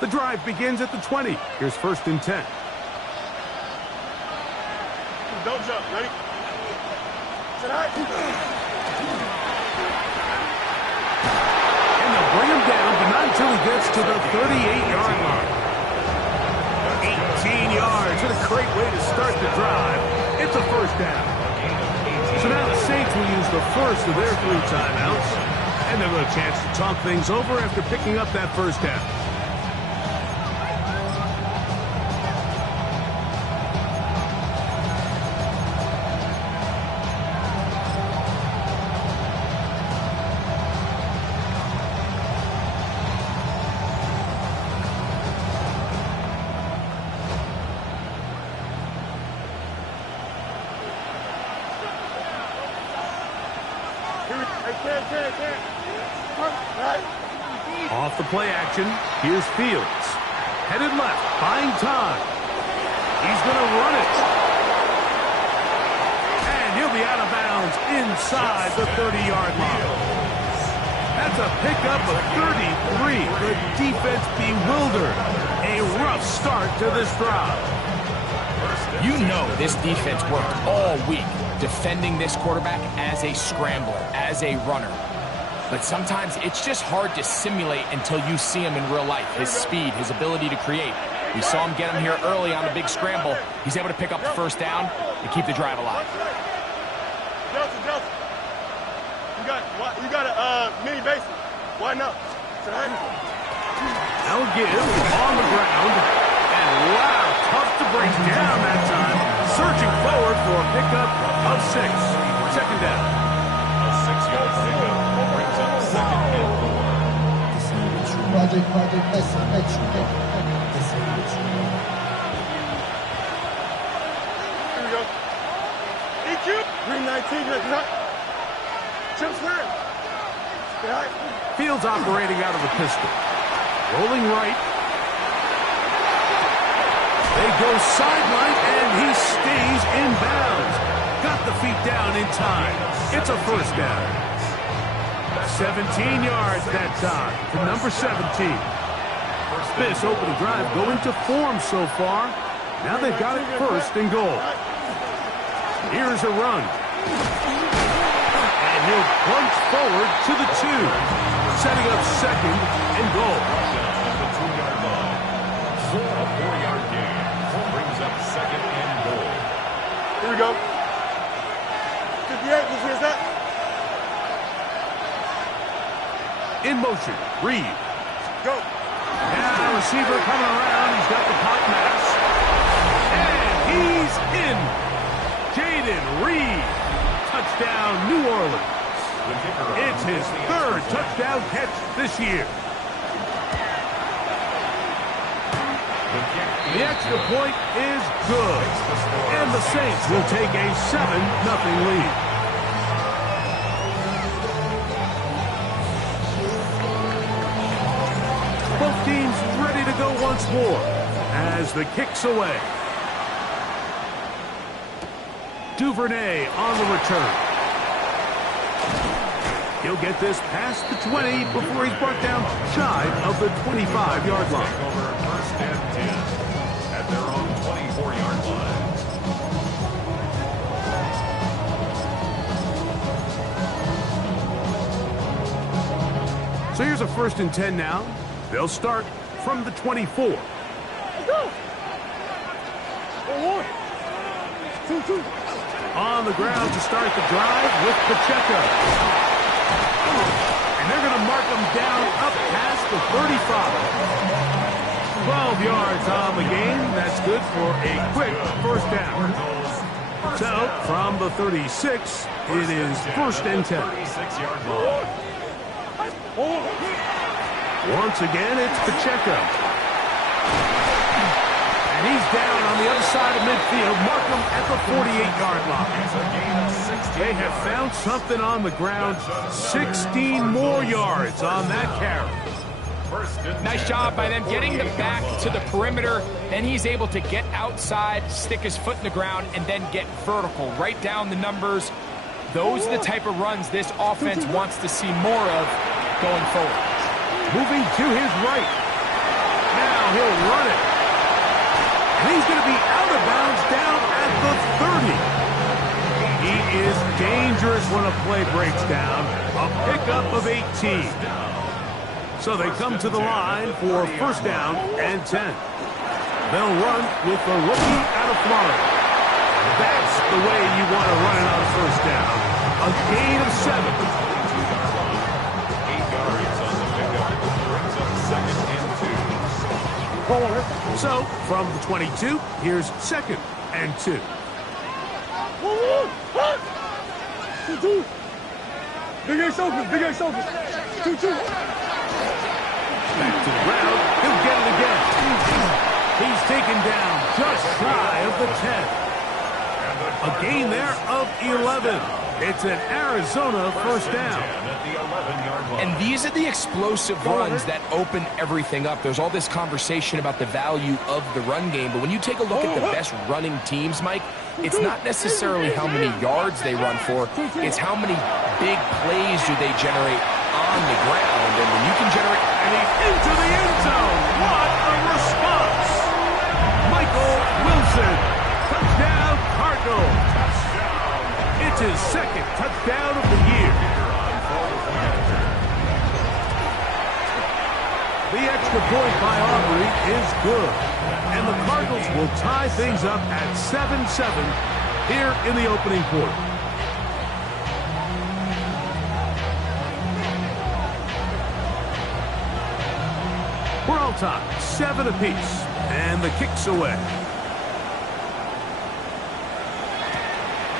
The drive begins at the 20. Here's 1st and 10. Don't jump. Ready? Tonight. And they'll bring him down, but not until he gets to the 38-yard line. 18 yards. What a great way to start the drive. It's a 1st down. So now the Saints will use the first of their 3 timeouts. And they'll have a chance to talk things over after picking up that 1st down. Off the play action, here's Fields. Headed left, buying time. He's going to run it. And he'll be out of bounds inside the 30-yard line. That's a pickup of 33. The defense bewildered. A rough start to this drive. You know this defense worked all week defending this quarterback as a scrambler, as a runner. But sometimes it's just hard to simulate until you see him in real life. His speed, his ability to create. We saw him get him here early on the big scramble. He's able to pick up the 1st down and keep the drive alive. Justin. You got a mini basin. Why not? Now give on the ground. And wow, tough to bring down that time. Searching forward for a pickup of 6. 2nd down. A 6-yard pickup brings up 2nd and 4. Here we go. EQ. Green 19. Chip square. Fields operating out of a pistol. Rolling right. They go sideline, and he stays in bounds. Got the feet down in time. It's a 1st down. 17 yards that time to number 17. This opening drive going to form so far. Now they've got it 1st and goal. Here's a run. And he'll plunge forward to the 2. Setting up 2nd and goal. A 4-yard gain brings up 2nd and goal. Here we go. 58, here's that. In motion, Reed. Go. Now receiver coming around. He's got the pop mask. And he's in. Jaden Reed. Touchdown, New Orleans. It's his 3rd touchdown catch this year. The extra point is good. And the Saints will take a 7-0 lead. Both teams ready to go once more as the kick's away. Duvernay on the return. He'll get this past the 20 before he's brought down shy of the 25-yard line. Over 1st and 10 at their own 24-yard line. So here's a 1st and 10 now. They'll start from the 24. On the ground to start the drive with Pacheco. And they're going to mark him down up past the 35. 12 yards on the game. That's good for a quick 1st down. So from the 36, it is 1st and 10. 36-yard line. Once again, it's Pacheco. And he's down on the other side of midfield. Markham at the 48-yard line. They have found something on the ground. 16 more yards on that carry. Nice job by them getting the back to the perimeter. Then he's able to get outside, stick his foot in the ground, and then get vertical. Right down the numbers. Those are the type of runs this offense wants to see more of going forward. Moving to his right. Now he'll run it. And he's going to be out of bounds down at the 30. He is dangerous when a play breaks down. A pickup of 18. So they come to the line for first down and 10. They'll run with the rookie out of Florida. That's the way you want to run it on first down. A gain of 7. 8 yards on the pickup. Brings up second and 2. So, from the 22, here's second and 2. Big Ace open, Big Ace open. 2-2. Back to the ground, he'll get it again. He's taken down just shy of the 10. A gain there of 11. It's an Arizona first down. And these are the explosive runs that open everything up. There's all this conversation about the value of the run game, but when you take a look at the best running teams, Mike, it's not necessarily how many yards they run for, it's how many big plays do they generate on the ground. And when you can generate... And he's into the end zone. What a response. Michael Wilson. Touchdown, Cardinals. It's his second touchdown of the year. The extra point by Aubrey is good. And the Cardinals will tie things up at 7-7 here in the opening quarter. We're all tied, 7 apiece, and the kick's away.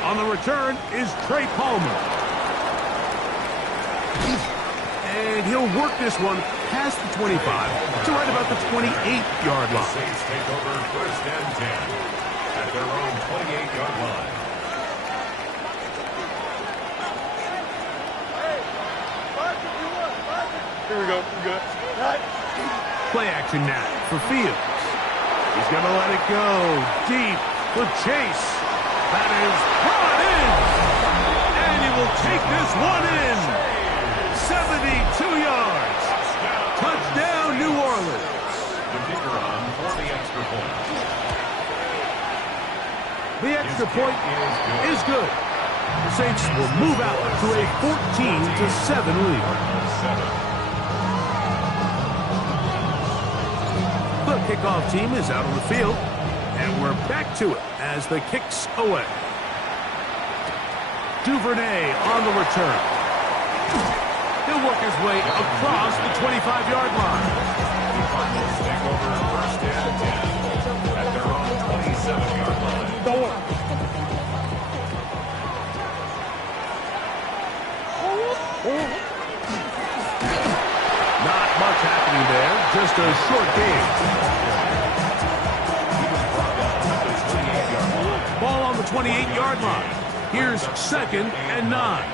On the return is Trey Palmer. And he'll work this one past the 25 to right about the 28-yard line. Saints take over first and 10 at their own 28-yard line. Here we go. We good. Play action now for Fields. He's going to let it go deep for Chase. That is brought in. And he will take this one in. 72 yards. Touchdown, New Orleans. The kicker on for the extra point. The extra point is good. The Saints will move out to a 14-7 lead. The kickoff team is out on the field, and we're back to it as the kick's away. Duvernay on the return. He'll work his way across the 25-yard line. The Cardinals take over first and 10 at their own 27-yard line. Not much happening there, just a short gain. Ball on the 28-yard line. Here's second and 9.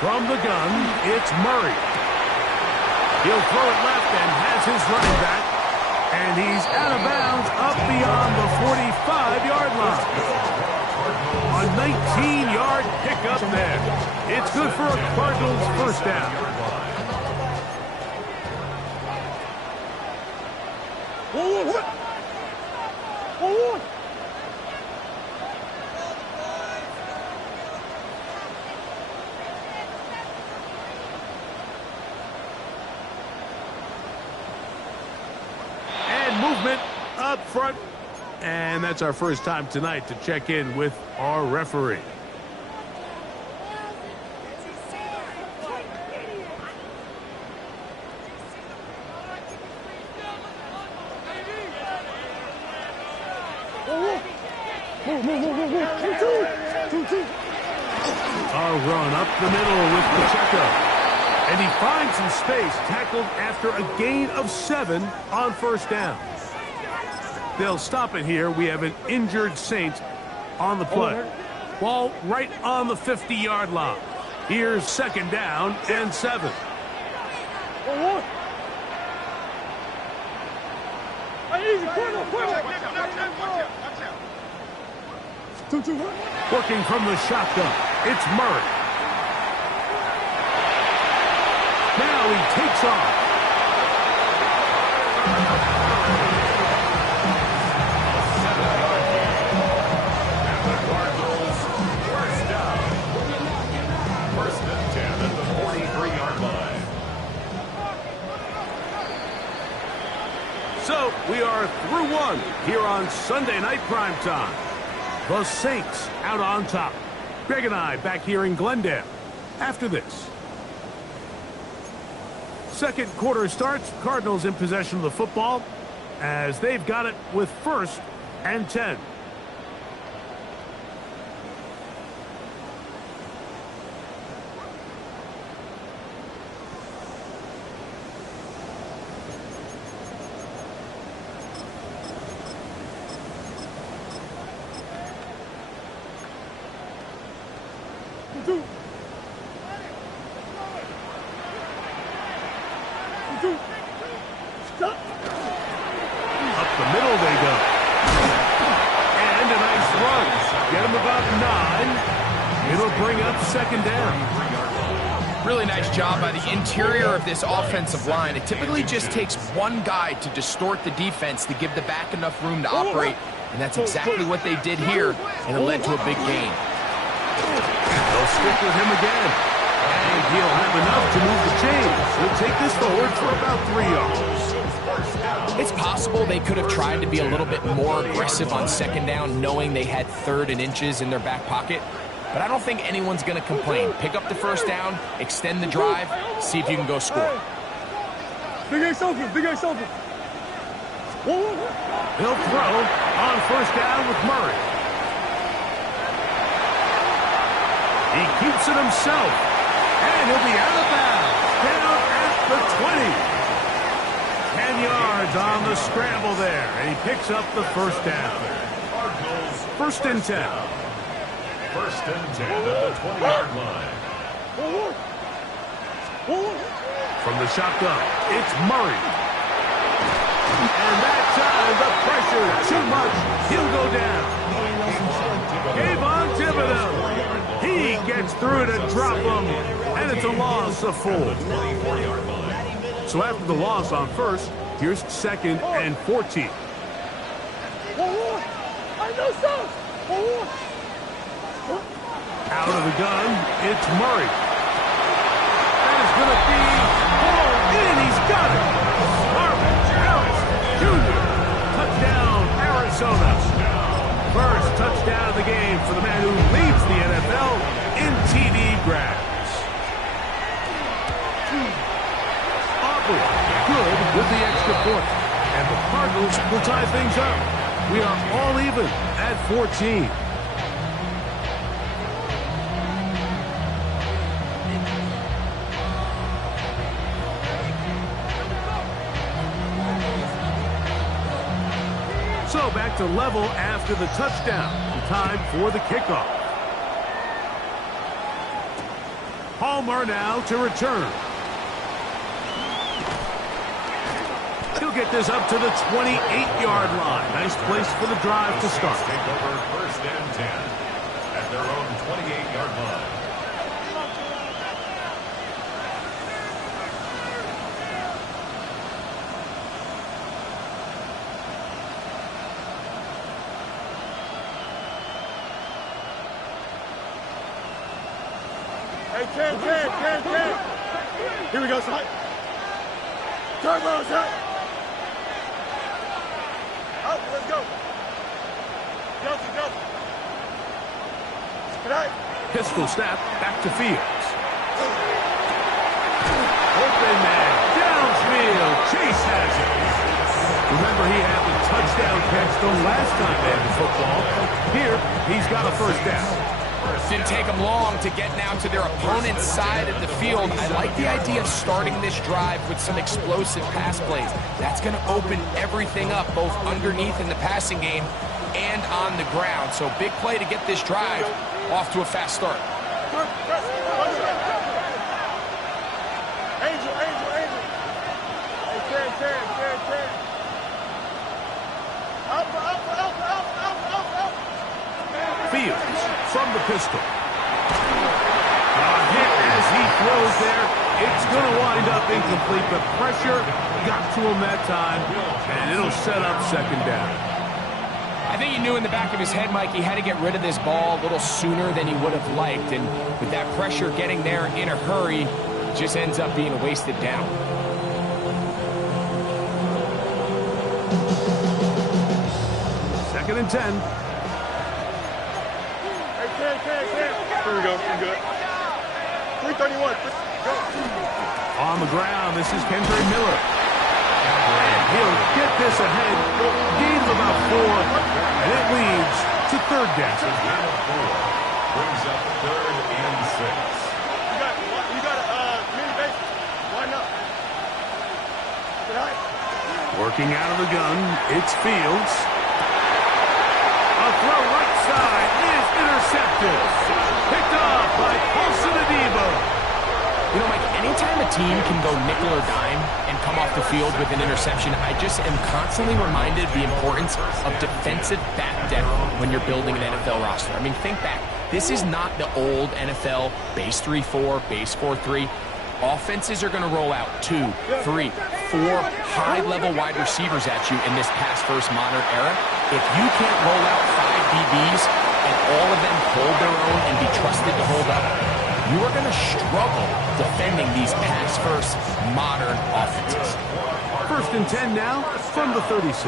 From the gun, it's Murray. He'll throw it left and has his running back. And he's out of bounds up beyond the 45-yard line. A 19-yard pickup there. It's good for a Cardinals first down. Movement up front. And that's our first time tonight to check in with our referee. A run up the middle with Pacheco. And he finds some space, tackled after a gain of 7 on first down. They'll stop it here. We have an injured Saint on the play. Ball right on the 50-yard line. Here's second down and 7. Working from the shotgun, it's Murray. Now he takes off. And the Cardinals, first down. First and 10 at the 43-yard line. So we are through one here on Sunday Night Primetime. The Saints out on top. Greg and I back here in Glendale after this. Second quarter starts. Cardinals in possession of the football as they've got it with 1st and 10. Up the middle they go. And a nice run. Get them about 9. It'll bring up 2nd down. Really nice job by the interior of this offensive line. It typically just takes one guy to distort the defense to give the back enough room to operate, and that's exactly what they did here, and it led to a big gain. They'll stick with him again. And he'll have enough to move the chains. He'll take this forward for about 3 yards. It's possible they could have tried to be a little bit more aggressive on 2nd down, knowing they had 3rd and inches in their back pocket. But I don't think anyone's going to complain. Pick up the 1st down, extend the drive, see if you can go score. Big Ace open, Big Ace open. He'll throw on 1st down with Murray. He keeps it himself. And he'll be out of bounds. Down at the 20. 10 yards on the scramble there. And he picks up the 1st down. 1st and 10. 1st and 10 at the 20-yard line. From the shotgun, it's Murray. And that time, the pressure, too much. He'll go down. Kayvon Thibodeau. He gets through to drop him, and it's a loss of 4. So after the loss on 1st, here's 2nd and 14. Out of the gun, it's Murray. That is going to be pulled in. He's got it. Marvin Harris Jr. Touchdown, Arizona. First touchdown of the game for the man who leads the NFL in TD grabs. Aubrey, good with the extra point. And the Cardinals will tie things up. We are all even at 14. So back to level after the touchdown. Time for the kickoff. Palmer now to return. He'll get this up to the 28-yard line. Nice place for the drive to start. Take over 1st and 10 at their own 28-yard line. Hey, Ken. Here we go, son. Turbo's up. Up, let's go. Go. Good night. Pistol snap, back to Fields. Open man, downfield, Chase has it. Remember, he had the touchdown catch the last time they had the football. Here, he's got a 1st down. Didn't take them long to get now to their opponent's side of the field. I like the idea of starting this drive with some explosive pass plays. That's going to open everything up, both underneath in the passing game and on the ground. So big play to get this drive off to a fast start. Angel. Hey, Ken. Up. Fields from the pistol. Hit as he throws there. It's going to wind up incomplete, but pressure got to him that time, and it'll set up second down. I think he knew in the back of his head, Mike, he had to get rid of this ball a little sooner than he would have liked, and with that pressure getting there in a hurry, it just ends up being a wasted down. Second and 10. Here we go. I'm good. 331. Go. On the ground, this is Kendrick Miller. And he'll get this ahead. Gain of about 4, and it leads to third down. Brings up 3rd and 6. You got mini base. Why not? Working out of the gun, it's Fields. A throw right side is intercepted. Picked off by Paulson Adebo. You know, Mike, anytime a team can go nickel or dime and come off the field with an interception, I just am constantly reminded of the importance of defensive back depth when you're building an NFL roster. I mean, think back. This is not the old NFL base 3-4, base 4-3. Offenses are going to roll out 2, 3, 4 high-level wide receivers at you in this pass-first modern era. If you can't roll out 5 DBs and all of them hold their own and be trusted to hold up, you are going to struggle defending these pass-first modern offenses. First and 10 now from the 36.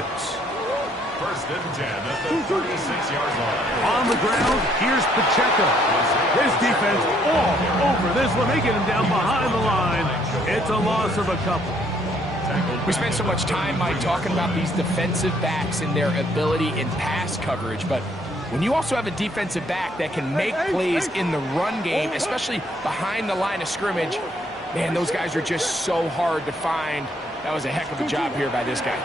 First and 10 at the 36-yard line. On the ground, here's Pacheco. His defense all over this one, making him down behind the line. It's a loss of a couple. We spent so much time, Mike, talking about these defensive backs and their ability in pass coverage, but when you also have a defensive back that can make plays in the run game, especially behind the line of scrimmage, man, those guys are just so hard to find. That was a heck of a job here by this guy.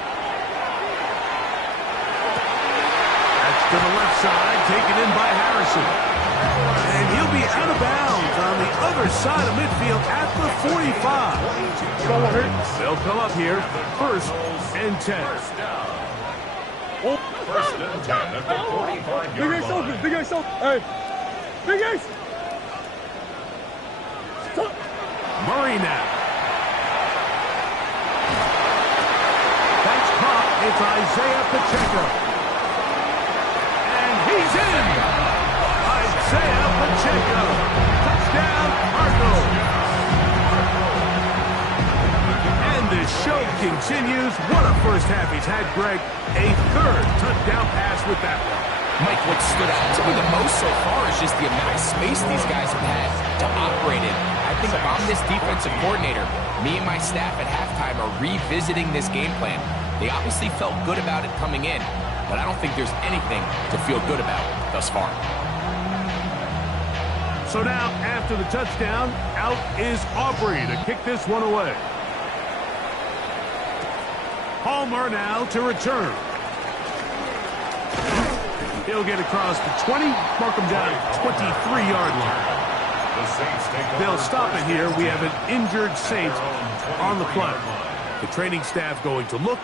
That's to the left side, taken in by Harrison. And he'll be out of bounds on the other side of midfield at the 45. They'll come up here, first and 10. First and 10 at the 45-yard line. Big Ace, hey. Big Ace. Stop. Murray now. That's caught. It's Isaiah Pacheco. And he's in. Isaiah Pacheco. Touchdown, Cardinals. And this show continues. What a first half he's had, Greg. A third touchdown pass with that one. Mike, what stood out to me the most so far is just the amount of space these guys have had to operate in. I think if I'm this defensive coordinator, me and my staff at halftime are revisiting this game plan. They obviously felt good about it coming in, but I don't think there's anything to feel good about thus far. So now, after the touchdown, out is Aubrey to kick this one away. Palmer now to return. He'll get across the 20, mark him down at 23-yard line. They'll stop it here. We have an injured Saint on the play. The training staff going to look,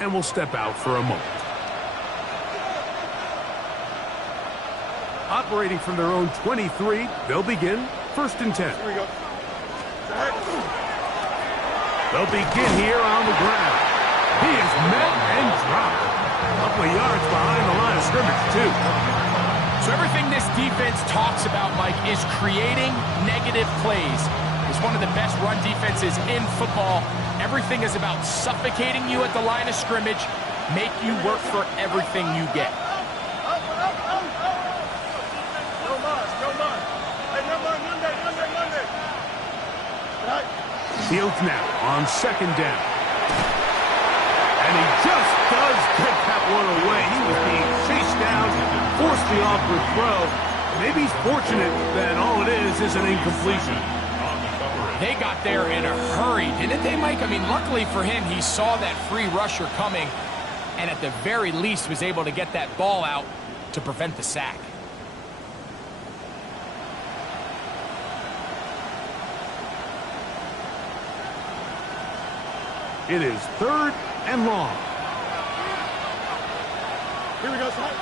and will step out for a moment. Operating from their own 23, they'll begin first and 10. Here we go. They'll begin here on the ground. He is met and dropped. A couple of yards behind the line of scrimmage, too. So everything this defense talks about, Mike, is creating negative plays. It's one of the best run defenses in football. Everything is about suffocating you at the line of scrimmage, make you work for everything you get. Fields now on second down. And he just does get that one away. He was being chased down, forced the awkward throw. Maybe he's fortunate that all it is an incompletion. They got there in a hurry, didn't they, Mike? I mean, luckily for him, he saw that free rusher coming and at the very least was able to get that ball out to prevent the sack. It is third and long. Here we go, son.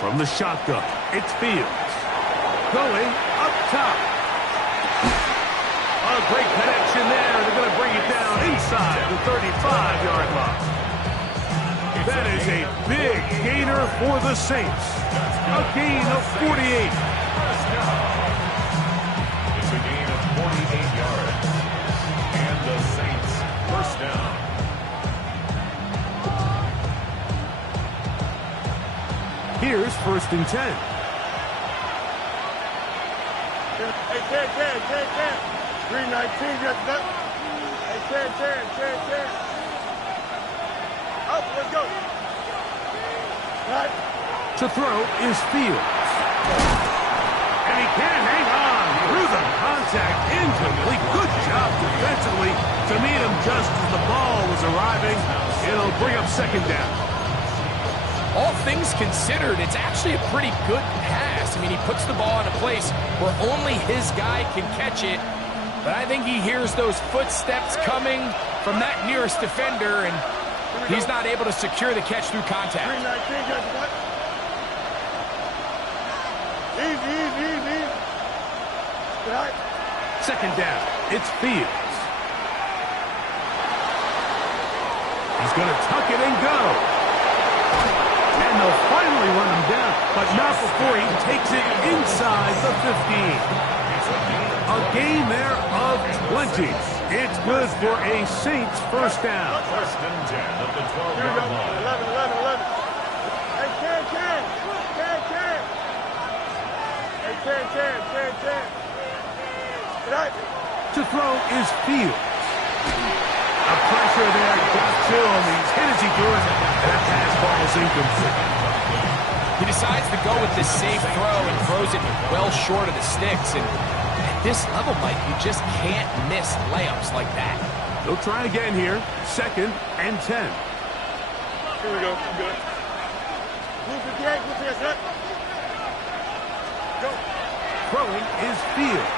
From the shotgun, it's Fields. Going up top. A great connection there. They're going to bring it down inside the 35-yard line. That is a big gainer for the Saints. A gain of 48. It's a gain of 48 yards. And the Saints first down. Here's 1st and 10. Hey, 10. 319, got that. Hey, 10. Up, let's go. Right. To throw is Fields. And he can't hang on through the contact. Incomplete. Good job defensively to meet him just as the ball was arriving. It'll bring up 2nd down. All things considered, it's actually a pretty good pass. I mean, he puts the ball in a place where only his guy can catch it. But I think he hears those footsteps coming from that nearest defender, and he's not able to secure the catch through contact. 319, got that. Easy. Right. 2nd down. It's Fields. He's going to tuck it and go. And they'll finally run him down, but not before he takes it inside the 15. A gain there of 20. It's good for a Saints first down. 1st and 10 at the 12-yard line. 11. Hey, 10. Hey, 10. Right. To throw is Fields. A pressure there got to him. He's hit as he threw it. That pass ball is incomplete. He decides to go with this safe throw and throws it well short of the sticks. And at this level, Mike, you just can't miss layups like that. They'll try again here. 2nd and 10. Here we go. Good. Move the set. Go. Throwing is Fields.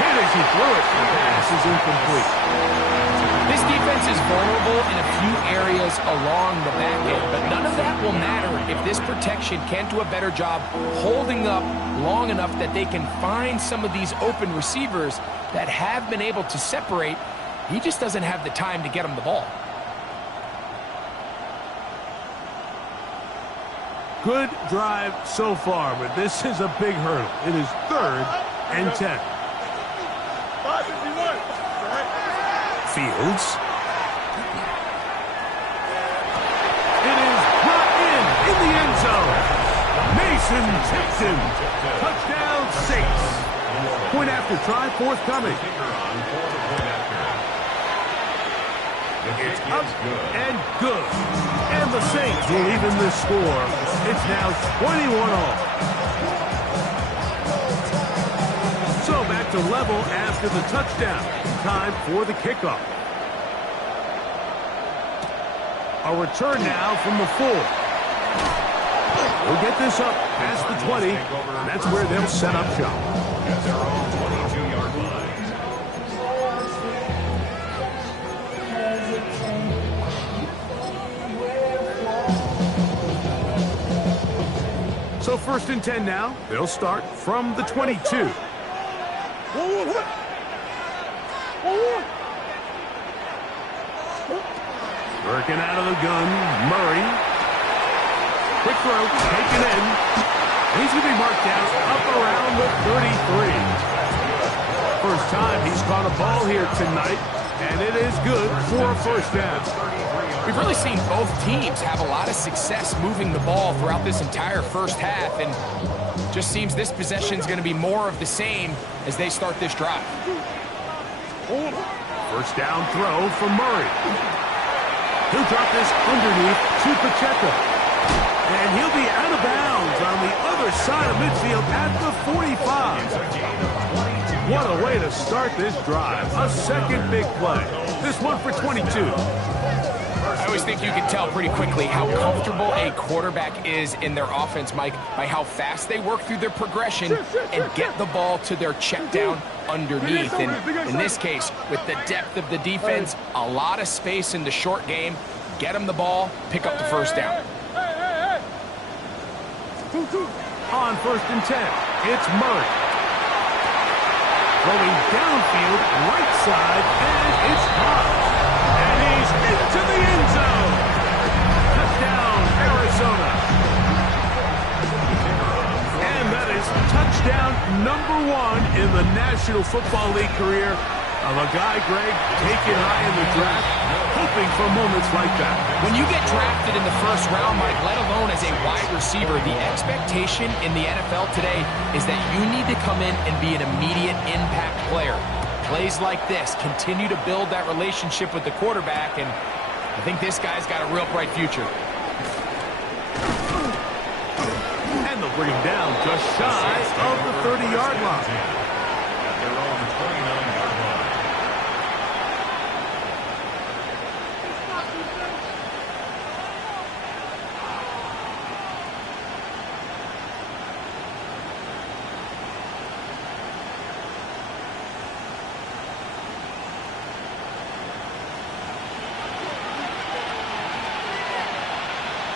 Hit as he threw it. The pass is incomplete. This defense is vulnerable in a few areas along the back end, but none of that will matter if this protection can't do a better job holding up long enough that they can find some of these open receivers that have been able to separate. He just doesn't have the time to get them the ball. Good drive so far, but this is a big hurdle. It is 3rd and 10. 551. Right. Fields. It is brought in the end zone. Mason Tipton. Touchdown, Saints. Point after try forthcoming. It's up and good. And the Saints will even this score. It's now 21-all. So back to level after the touchdown. Time for the kickoff. A return now from the 4. We'll get this up past the 20. And that's where they'll set up shop. At their own 22-yard line. So 1st and 10 now. They'll start from the 22. Working out of the gun, Murray. Quick throw, taken in. He's going to be marked down up around the 33. First time he's caught a ball here tonight, and it is good for a first down. We've really seen both teams have a lot of success moving the ball throughout this entire first half, and just seems this possession is going to be more of the same as they start this drive. First down throw from Murray. He'll drop this underneath to Pacheco. And he'll be out of bounds on the other side of midfield at the 45. What a way to start this drive. A second big play. This one for 22. I always think you can tell pretty quickly how comfortable a quarterback is in their offense, Mike, by how fast they work through their progression and get the ball to their check down underneath. And in this case, with the depth of the defense, a lot of space in the short game, get them the ball, pick up the first down. On 1st and 10, it's Murray. Going downfield, right side, and it's caught. And he's into the end zone. Touchdown, Arizona. And that is touchdown number 1 in the National Football League career of a guy, Greg, taken high in the draft, hoping for moments like that. When you get drafted in the first round, Mike, let alone as a wide receiver, the expectation in the NFL today is that you need to come in and be an immediate impact player. Plays like this continue to build that relationship with the quarterback, and I think this guy's got a real bright future. And they'll bring him down just shy of the 30-yard line. At their own 29-yard line.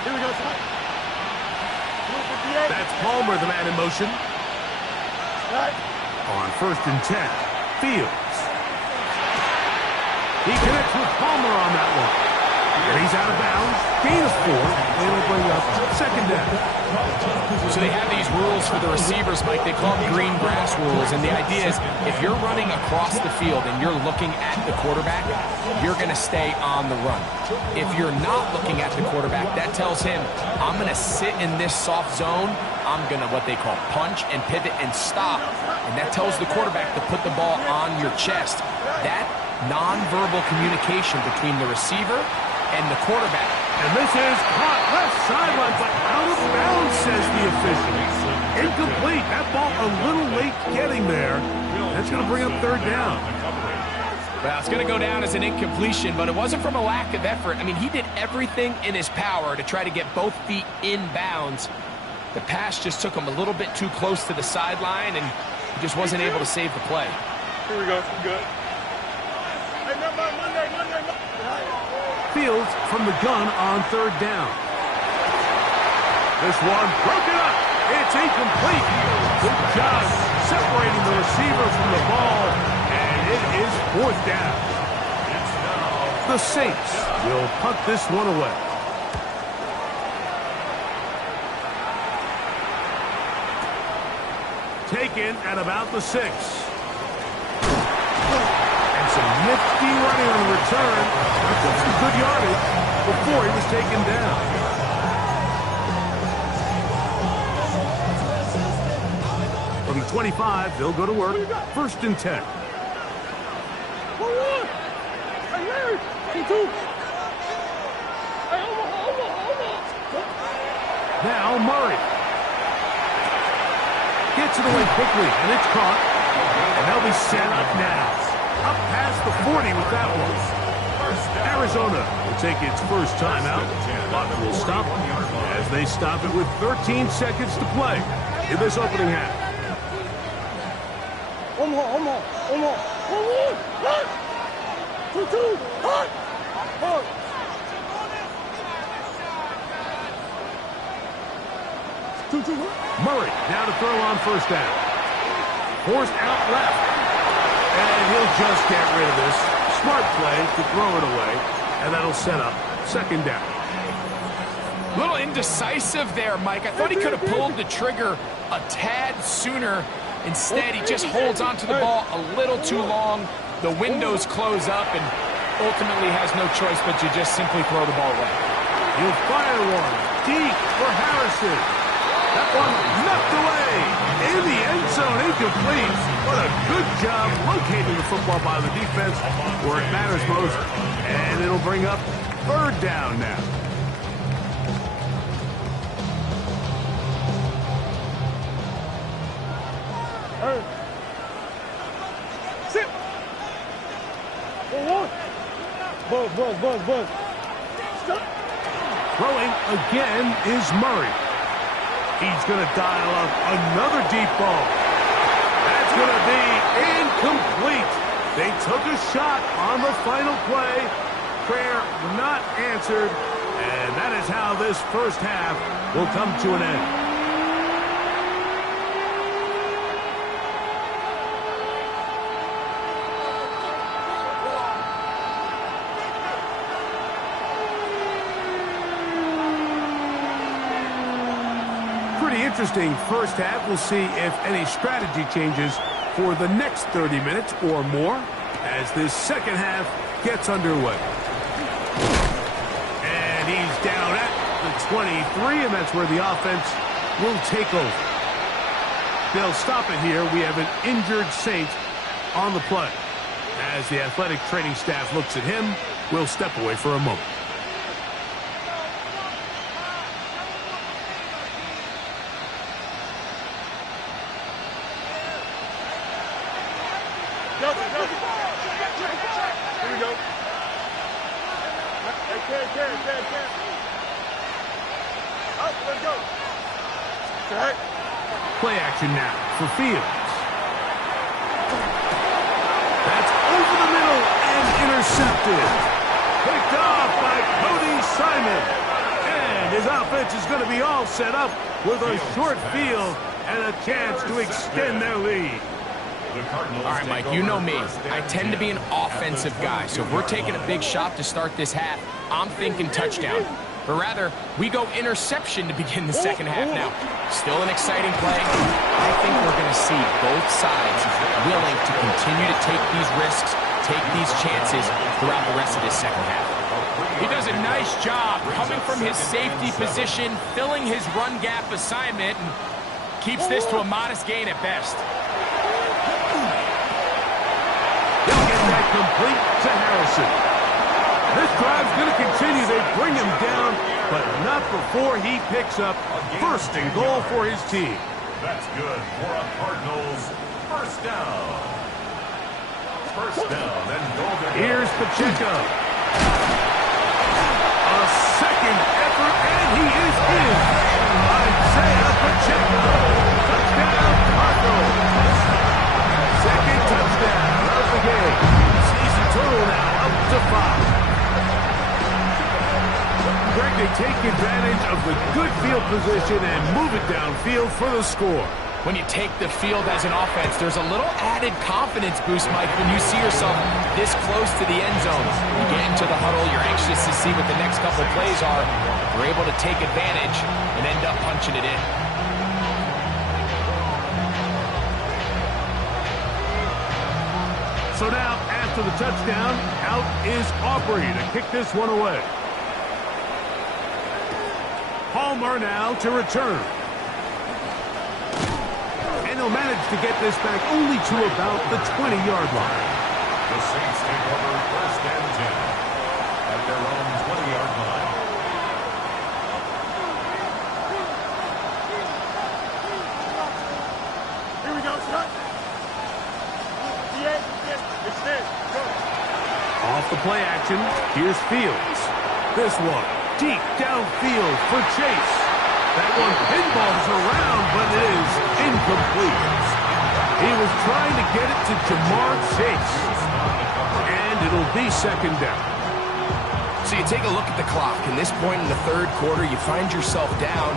Here we go, son. That's Palmer, the man in motion. On 1st and 10, Fields. He connects with Palmer on that one. And he's out of bounds. Gain of 4. And it'll bring up 2nd down. So they have these rules for the receivers, Mike. They call them green grass rules. And the idea is if you're running across the field and you're looking at the quarterback, you're going to stay on the run. If you're not looking at the quarterback, that tells him, I'm going to sit in this soft zone. I'm going to what they call punch and pivot and stop. And that tells the quarterback to put the ball on your chest. That nonverbal communication between the receiver and the quarterback. And this is caught left sideline, but out of bounds, says the official. Incomplete. That ball a little late getting there. That's going to bring up 3rd down. Well, it's going to go down as an incompletion, but it wasn't from a lack of effort. I mean, he did everything in his power to try to get both feet in bounds. The pass just took him a little bit too close to the sideline, and he just wasn't able to save the play. Here we go. Good. Hey, Monday. Fields from the gun on 3rd down. This one broken up. It's incomplete. Good job separating the receiver from the ball, and it is 4th down. The Saints will punt this one away. Taken at about the 6. And some nifty running on the return. Took some good yardage before he was taken down. From the 25, they'll go to work. 1st and 10. Now Murray. Gets it away quickly, and it's caught. And they'll be set up now. Up past the 40 with that one. Arizona will take its first timeout. Clock will stop as they stop it with 13 seconds to play in this opening half. One more. 2, hot. Murray now to throw on 1st down. Forced out left. And he'll just get rid of this. Smart play to throw it away. And that'll set up 2nd down. A little indecisive there, Mike. I thought he could have pulled the trigger a tad sooner. Instead, he just holds onto the ball a little too long. The windows close up and ultimately has no choice but to just simply throw the ball away. He'll fire one deep for Harrison. That one knocked away in the end zone, incomplete. What a good job locating the football by the defense where it matters most. And it'll bring up 3rd down now. Sit. Buzz. Throwing again is Murray. He's going to dial up another deep ball. That's going to be incomplete. They took a shot on the final play. Prayer not answered. And that is how this first half will come to an end. Interesting first half. We'll see if any strategy changes for the next 30 minutes or more as this second half gets underway. And he's down at the 23, and that's where the offense will take over. They'll stop it here. We have an injured Saint on the play. As the athletic training staff looks at him, we'll step away for a moment. Play action now for Fields. That's over the middle and intercepted. Picked off by Cody Simon. And his offense is going to be all set up with a short field and a chance to extend their lead. All right, Mike, you know me. I tend to be an offensive guy, so if we're taking a big shot to start this half, I'm thinking touchdown. But rather, we go interception to begin the second half. Now, still an exciting play. I think we're going to see both sides willing to continue to take these risks, take these chances throughout the rest of this second half. He does a nice job coming from his safety position, filling his run gap assignment, and keeps this to a modest gain at best. They'll get that complete to Harrison. This drive's going to continue. They bring him down, but not before he picks up first and goal for his team. That's good for a Cardinals first down. First down and goal. Here's Pacheco. A second effort, and he is in. Isaiah Pacheco. Touchdown, Cardinals. Second touchdown of the game. Season total now up to 5. Greg, they take advantage of the good field position and move it downfield for the score. When you take the field as an offense, there's a little added confidence boost, Mike, when you see yourself this close to the end zone. You get into the huddle, you're anxious to see what the next couple plays are. You're able to take advantage and end up punching it in. So now, after the touchdown, out is Aubrey to kick this one away. Palmer now to return. And he'll manage to get this back only to about the 20-yard line. The Saints take over first and 10 at their own 20-yard line. Here we go, shot. Extend. Go. Off the play action, here's Fields. This one deep downfield for Chase. That one pinballs around, but it is incomplete. He was trying to get it to Jamar Chase. And it'll be second down. So you take a look at the clock. In this point in the third quarter, you find yourself down.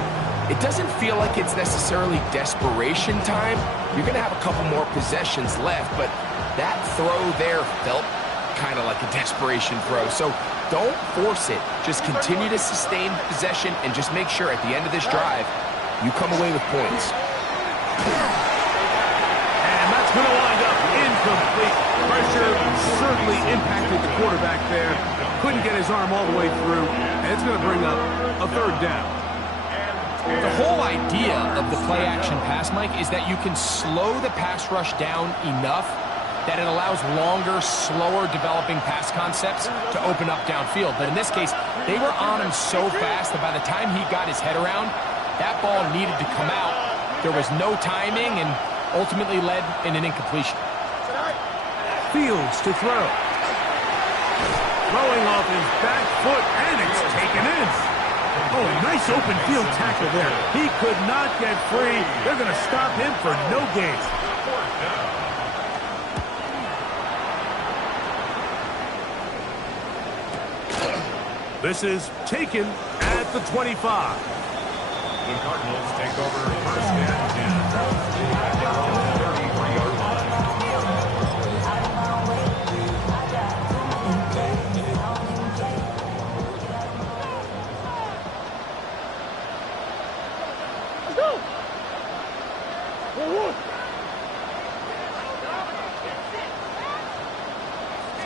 It doesn't feel like it's necessarily desperation time. You're going to have a couple more possessions left, but that throw there felt kind of like a desperation throw. So don't force it. Just continue to sustain possession and just make sure at the end of this drive, you come away with points. And that's going to wind up incomplete. Pressure certainly impacted the quarterback there. Couldn't get his arm all the way through, and it's going to bring up a third down. The whole idea of the play-action pass, Mike, is that you can slow the pass rush down enough that it allows longer, slower developing pass concepts to open up downfield. But in this case, they were on him so fast that by the time he got his head around, that ball needed to come out. There was no timing and ultimately led in an incompletion. Fields to throw. throwing off his back foot, and it's taken in. Oh, a nice open field tackle there. He could not get free. They're going to stop him for no gain. This is taken at the 25. The Cardinals take over first and 10 at their own 33-yard line. Let's go! One.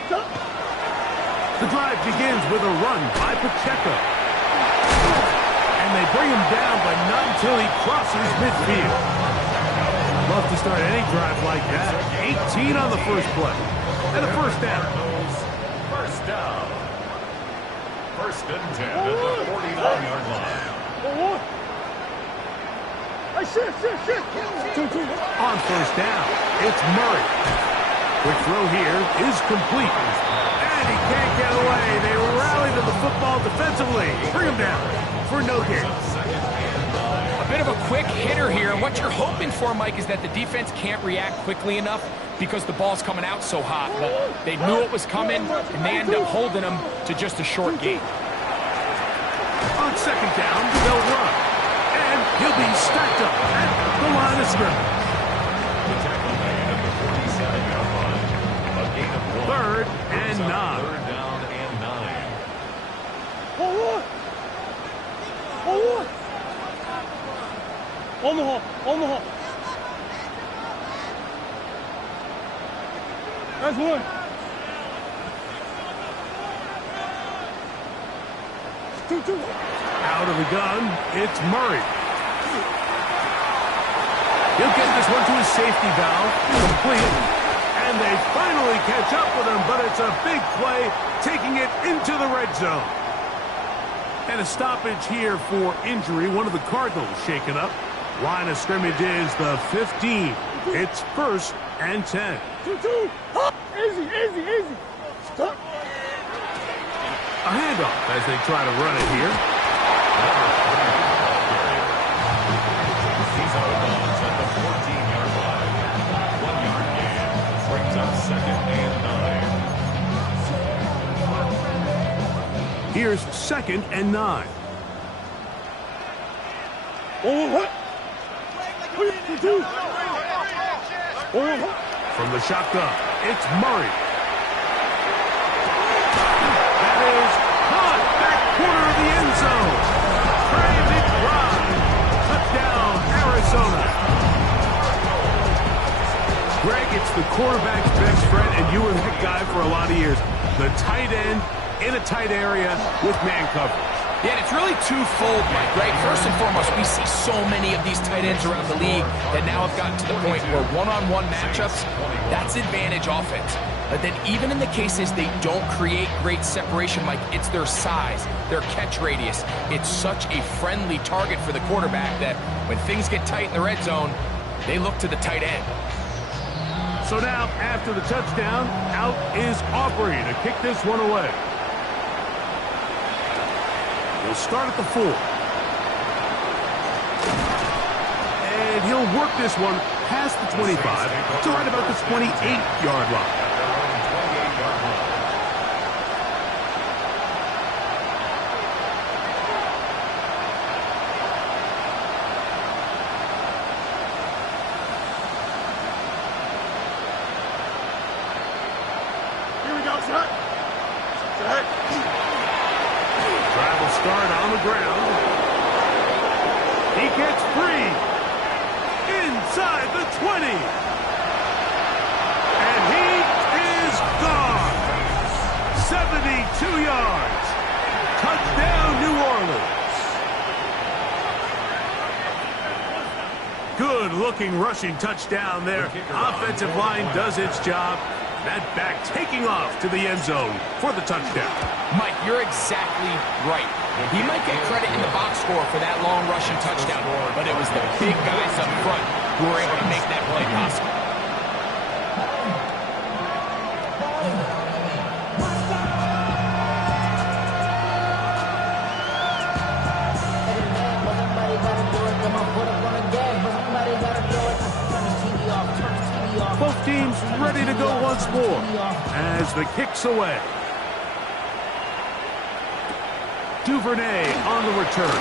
Stop. The drive begins with a run by Pacheco. And they bring him down, but not until he crosses midfield. Love to start any drive like that. 18 on the first play. And a first down. First down. First and 10 at the 49-yard line. One. Hey, shit. 2. On first down, it's Murray. Quick throw here is complete. And he can't get away. They rally to the football defensively. Bring him down for no gain. A bit of a quick hitter here. What you're hoping for, Mike, is that the defense can't react quickly enough because the ball's coming out so hot. But they knew it was coming, and they end up holding them to just a short gain. On second down, they'll run. And he'll be stacked up at the line of scrimmage. The tackle made at the 47-yard line. A gain of 1. Third and 9. Third down and 9. One. Omaha. That's one. 2. Out of the gun, it's Murray. He'll get this one to his safety valve, complete, and they finally catch up with him, but it's a big play, taking it into the red zone. And a stoppage here for injury. One of the Cardinals shaken up. Line of scrimmage is the 15. It's first and 10. 2. Easy. Stop. A handoff as they try to run it here. He's out of bounds at the 14-yard line. 1-yard gain brings up second and 9. Here's second and 9. What? 2. From the shotgun, it's Murray. That is caught back corner of the end zone. Crazy drive. Touchdown, Arizona. Greg, it's the quarterback's best friend, and you were that guy for a lot of years. The tight end in a tight area with man coverage. Yeah, and it's really twofold, Mike, right? First and foremost, we see so many of these tight ends around the league that now have gotten to the point where one-on-one matchups, that's advantage offense. But then even in the cases they don't create great separation, Mike, it's their size, their catch radius. It's such a friendly target for the quarterback that when things get tight in the red zone, they look to the tight end. So now, after the touchdown, out is Aubrey to kick this one away. We'll start at the 4. And he'll work this one past the 25 to right about the 28-yard line. Here we go, set. Drive will start on the ground. He gets free. Inside the 20. And he is gone. 72 yards. Touchdown, New Orleans. Good-looking rushing touchdown there. Offensive line does its job. That back taking off to the end zone for the touchdown. Mike, you're exactly right. He might get credit in the box score for that long rushing touchdown, but it was the big guys up front who were able to make that play possible. team's ready to go once more as the kick's away. Duvernay on the return.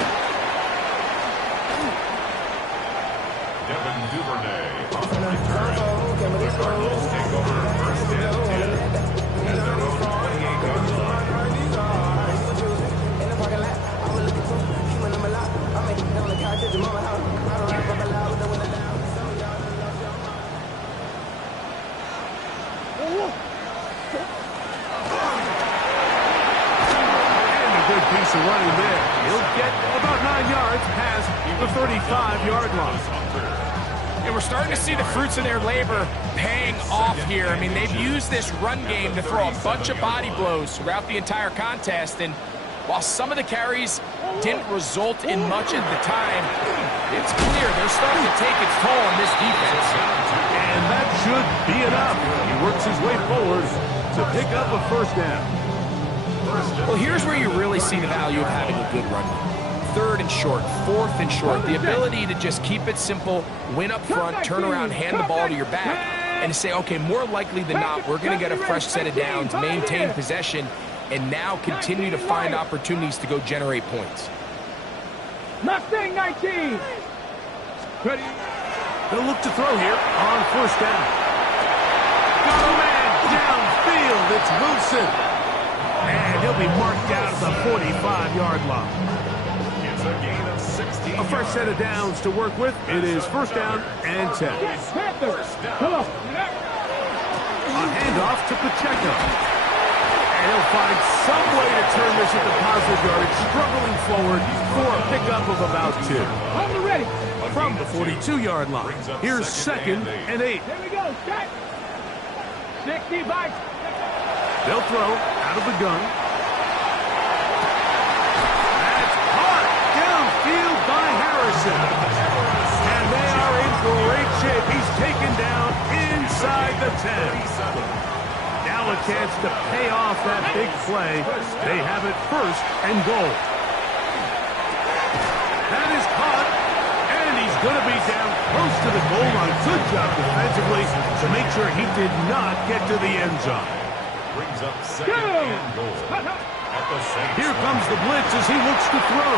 Devin Duvernay on the return. The Cardinals take over first and 10 at their own 28-yard line. Piece of running there. He'll get about 9 yards past the 35-yard line. And we're starting to see the fruits of their labor paying off here. I mean, they've used this run game to throw a bunch of body blows throughout the entire contest. And while some of the carries didn't result in much at the time, it's clear they're starting to take its toll on this defense. And that should be enough. He works his way forward to pick up a first down. Well, here's where you really see the value of having a good run game. 3rd and short, 4th and short. The ability to just keep it simple, win up front, turn around, hand the ball to your back, and say, okay, more likely than not, we're going to get a fresh set of downs, maintain possession, and now continue to find opportunities to go generate points. Mustang 19. Ready. They'll look to throw here on first down. Got a man downfield. It's Wilson. And he'll be marked down at the 45-yard line. It's a gain of 16. A fresh set of downs to work with. It is first down and 10. Come on. A handoff to Pacheco. And he'll find some way to turn this into positive yardage, struggling forward for a pickup of about 2. Hold it ready. From the 42-yard line, here's 2nd and 8. Here we go. Set. 65. They'll throw out of the gun. That's caught downfield by Harrison. And they are in great shape. He's taken down inside the 10. Now a chance to pay off that big play. They have it 1st and goal. That is caught. And he's going to be down close to the goal line. Good job defensively to make sure he did not get to the end zone. Brings up 2nd and goal. At the same Here comes the blitz as he looks to throw.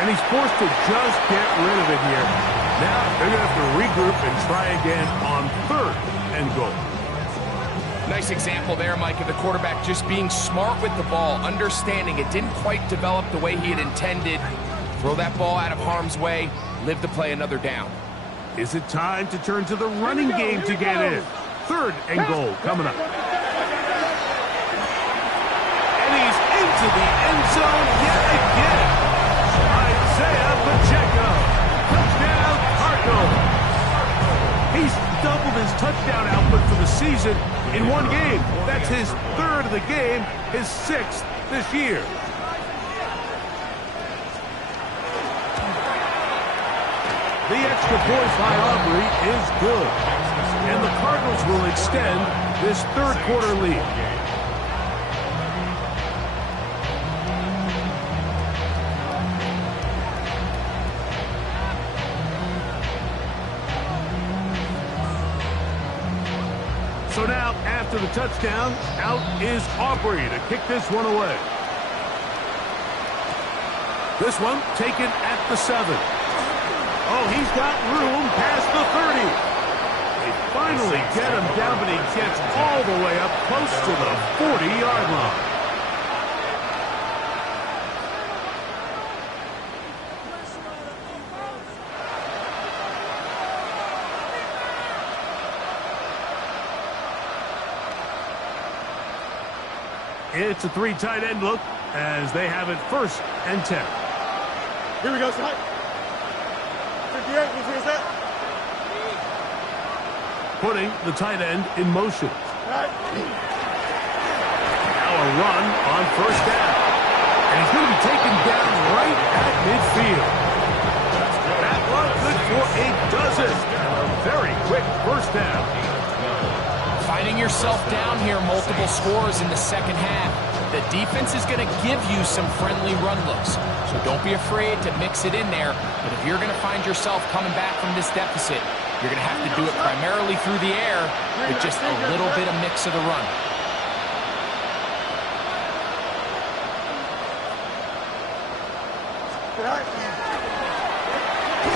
And he's forced to just get rid of it here. Now they're going to have to regroup and try again on 3rd and goal. Nice example there, Mike, of the quarterback just being smart with the ball, understanding it didn't quite develop the way he had intended. Throw that ball out of harm's way, live to play another down. Is it time to turn to the running game to get in? 3rd and goal coming up. And he's into the end zone yet again. Isaiah Pacheco. Touchdown, Cardinals. He's doubled his touchdown output for the season in one game. That's his 3rd of the game, his 6th this year. The extra point by Aubrey is good. And the Cardinals will extend this 3rd quarter lead. So now, after the touchdown, out is Aubrey to kick this one away. This one taken at the 7. Oh, he's got room past the 30. They finally get him down, but he gets all the way up close to the 40-yard line. It's a 3 tight end look as they have it 1st and 10. Here we go, Scott. 58, you see that? Putting the tight end in motion. Right. Now a run on 1st down. And he's going to be taken down right at midfield. That one good for a dozen. A very quick 1st down. Finding yourself down here multiple scores in the 2nd half. The defense is going to give you some friendly run looks. So don't be afraid to mix it in there. But if you're going to find yourself coming back from this deficit, You're going to have to do it primarily through the air with just a little bit of mix of the run.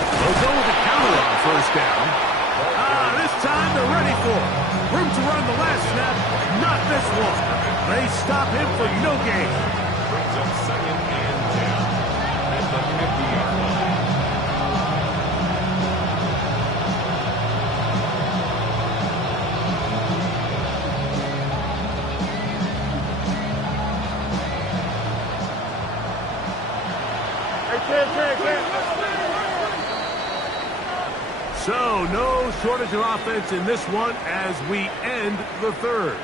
They'll go with the counter on first down. This time they're ready for it. Room to run the last snap, not this one. They stop him for no gain. Brings up 2nd and 10 at the 50-yard line. So, no shortage of offense in this one as we end the third.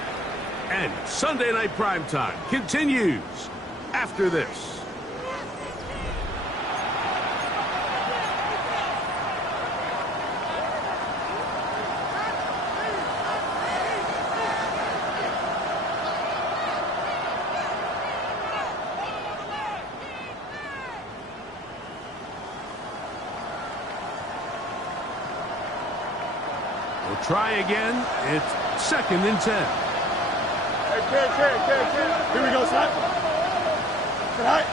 And Sunday Night Primetime continues after this. We'll try again. It's 2nd and 10. Here we go, son. Tonight,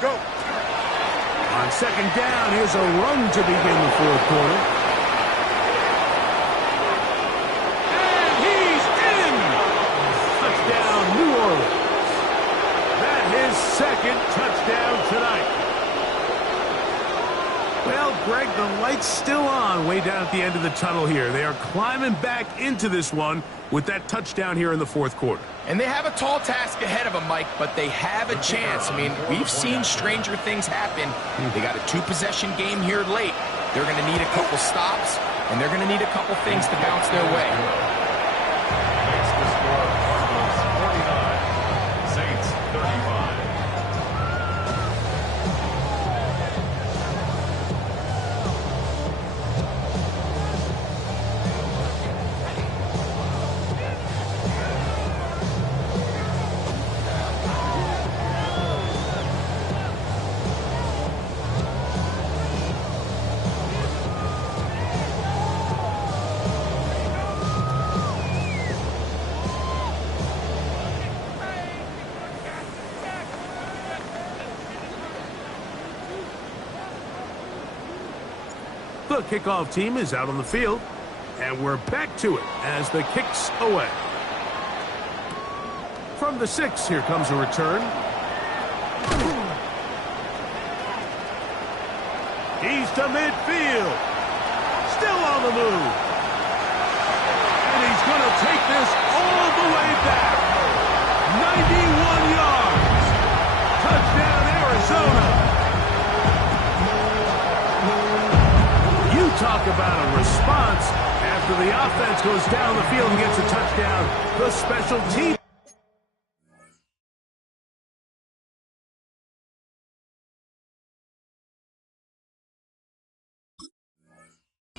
go. On 2nd down, here's a run to begin the fourth quarter. And he's in! Touchdown, New Orleans. That his 2nd touchdown tonight. Well, Greg, the light's still on way down at the end of the tunnel here. They are climbing back into this one with that touchdown here in the fourth quarter. And they have a tall task ahead of them, Mike, but they have a chance. I mean, we've seen stranger things happen. They got a 2-possession game here late. They're going to need a couple stops, and they're going to need a couple things to bounce their way. Makes the score Cardinals 49, Saints 35. The kickoff team is out on the field, and we're back to it as the kick's away. From the 6, here comes a return. He's to midfield. Still on the move. And he's going to take this all the way back. 91 yards. Touchdown, Arizona. Talk about a response after the offense goes down the field and gets a touchdown. The special team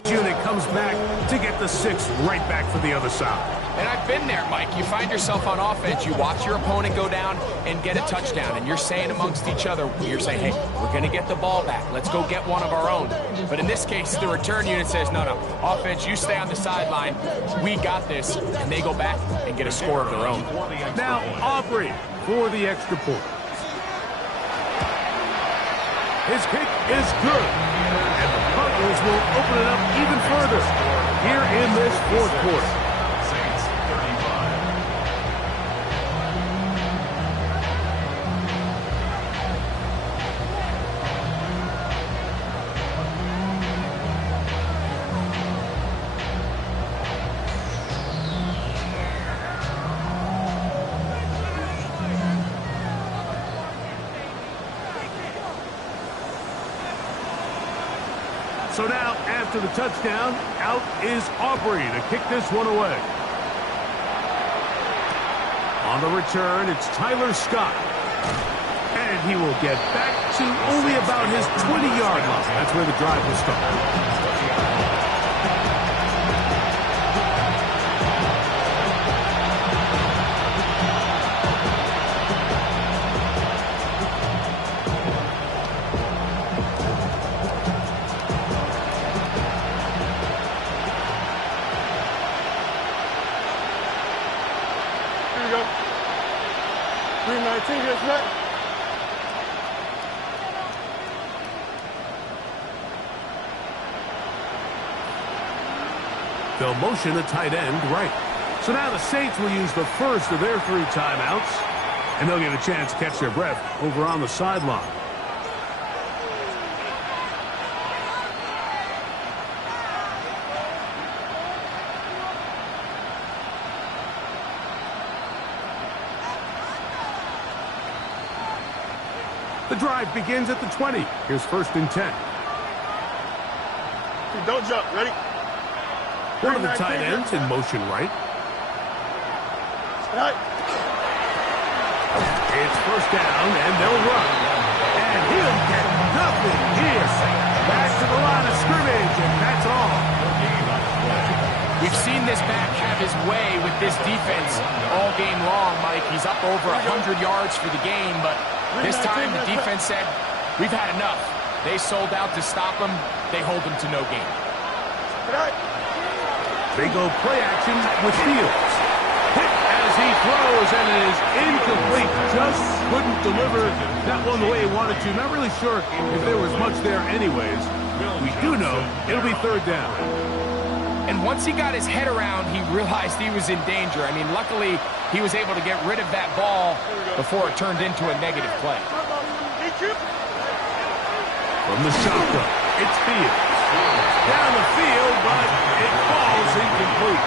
unit comes back to get the 6 right back for the other side. And I've been there, Mike. You find yourself on offense, you watch your opponent go down and get a touchdown, and you're saying amongst each other, you're saying, hey, we're going to get the ball back. Let's go get one of our own. But in this case, the return unit says, no, offense, you stay on the sideline. We got this. And they go back and get a score of their own. Now, Aubrey for the extra point. His kick is good. And the Cardinals will open it up even further here in this fourth quarter. Saints 35. So now, after the touchdown, out is Aubrey to kick this one away. On the return, it's Tyler Scott. And he will get back to only about his 20-yard line. That's where the drive will start. Here we go. 319, just right. They'll motion the tight end right. So now the Saints will use the first of their 3 timeouts, and they'll get a chance to catch their breath over on the sideline. The drive begins at the 20. Here's 1st and 10. Don't jump. Ready? One of the tight ends in motion right. Right. It's 1st down, and they'll run. And he'll get nothing here. Back to the line of scrimmage, and that's all. We've seen this back have his way with this defense all game long, Mike. He's up over 100 yards for the game, but this time the defense said, we've had enough. They sold out to stop him. They hold him to no gain. They go play action with Fields. Hit as he throws, and it is incomplete. Just couldn't deliver that one the way he wanted to. Not really sure if there was much there anyways. We do know it'll be 3rd down. And once he got his head around, he realized he was in danger. I mean, luckily, he was able to get rid of that ball before it turned into a negative play. From the shotgun, it's Fields. Down the field, but it falls incomplete.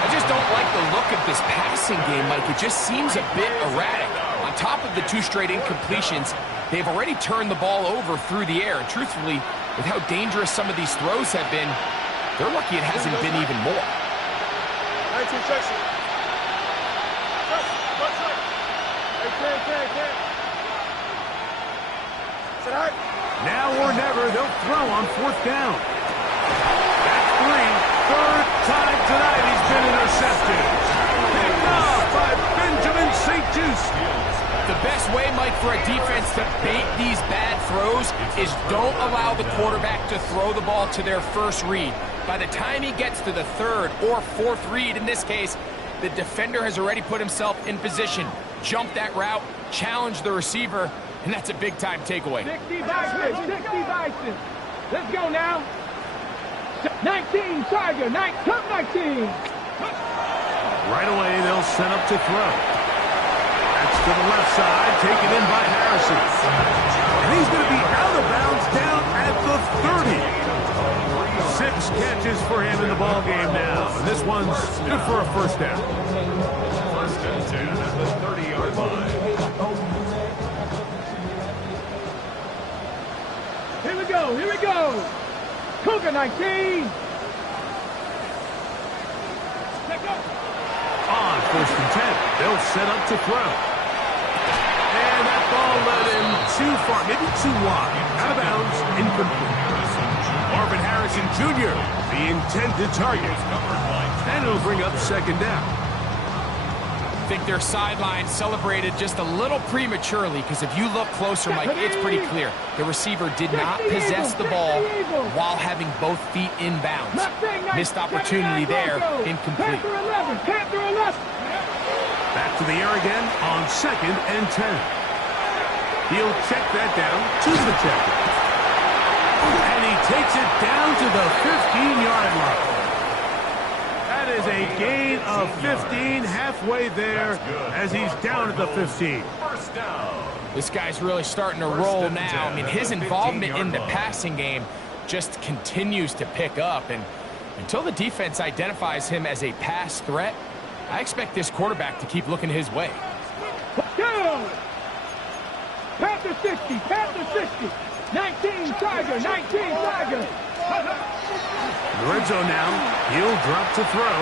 I just don't like the look of this passing game, Mike. It just seems a bit erratic. On top of the 2 straight incompletions, they've already turned the ball over through the air. And truthfully, with how dangerous some of these throws have been, they're lucky it hasn't been even more. 19 section. Now or never, they'll throw on 4th down. That's 3. 3rd time tonight he's been intercepted. Picked off by Benjamin St. Juice. The best way, Mike, for a defense to bait these bad throws is don't allow the quarterback to throw the ball to their first read. By the time he gets to the 3rd or 4th read, in this case, the defender has already put himself in position, jumped that route, challenged the receiver, and that's a big-time takeaway. 60 Vikings, 60 Vikings. Let's go now. 19 Tiger, 19. Right away, they'll set up to throw. That's to the left side, taken in by Harrison. And he's going to be out of bounds down at the 30. 6 catches for him in the ball game now. And this one's good for a 1st down. 1st and 10 at the 30-yard line. Here we go. Cougar 19. On 1st and 10, they'll set up to throw. And that ball led him too far, maybe too wide. Out of bounds, incomplete. Marvin Harrison Jr., the intended target. And it'll bring up 2nd down. I think their sideline celebrated just a little prematurely, because if you look closer, Mike, it's pretty clear. The receiver did not possess the ball while having both feet inbounds. Missed opportunity there, incomplete. Back to the air again on 2nd and 10. He'll check that down to the checker. And he takes it down to the 15-yard line. That is a gain of 15, halfway there as he's down at the 15. This guy's really starting to roll now. I mean, his involvement in the passing game just continues to pick up. And until the defense identifies him as a pass threat, I expect this quarterback to keep looking his way. Down. Panther 60, Panther 60. 19 Tiger, 19 Tiger. The red zone now. He'll drop to throw.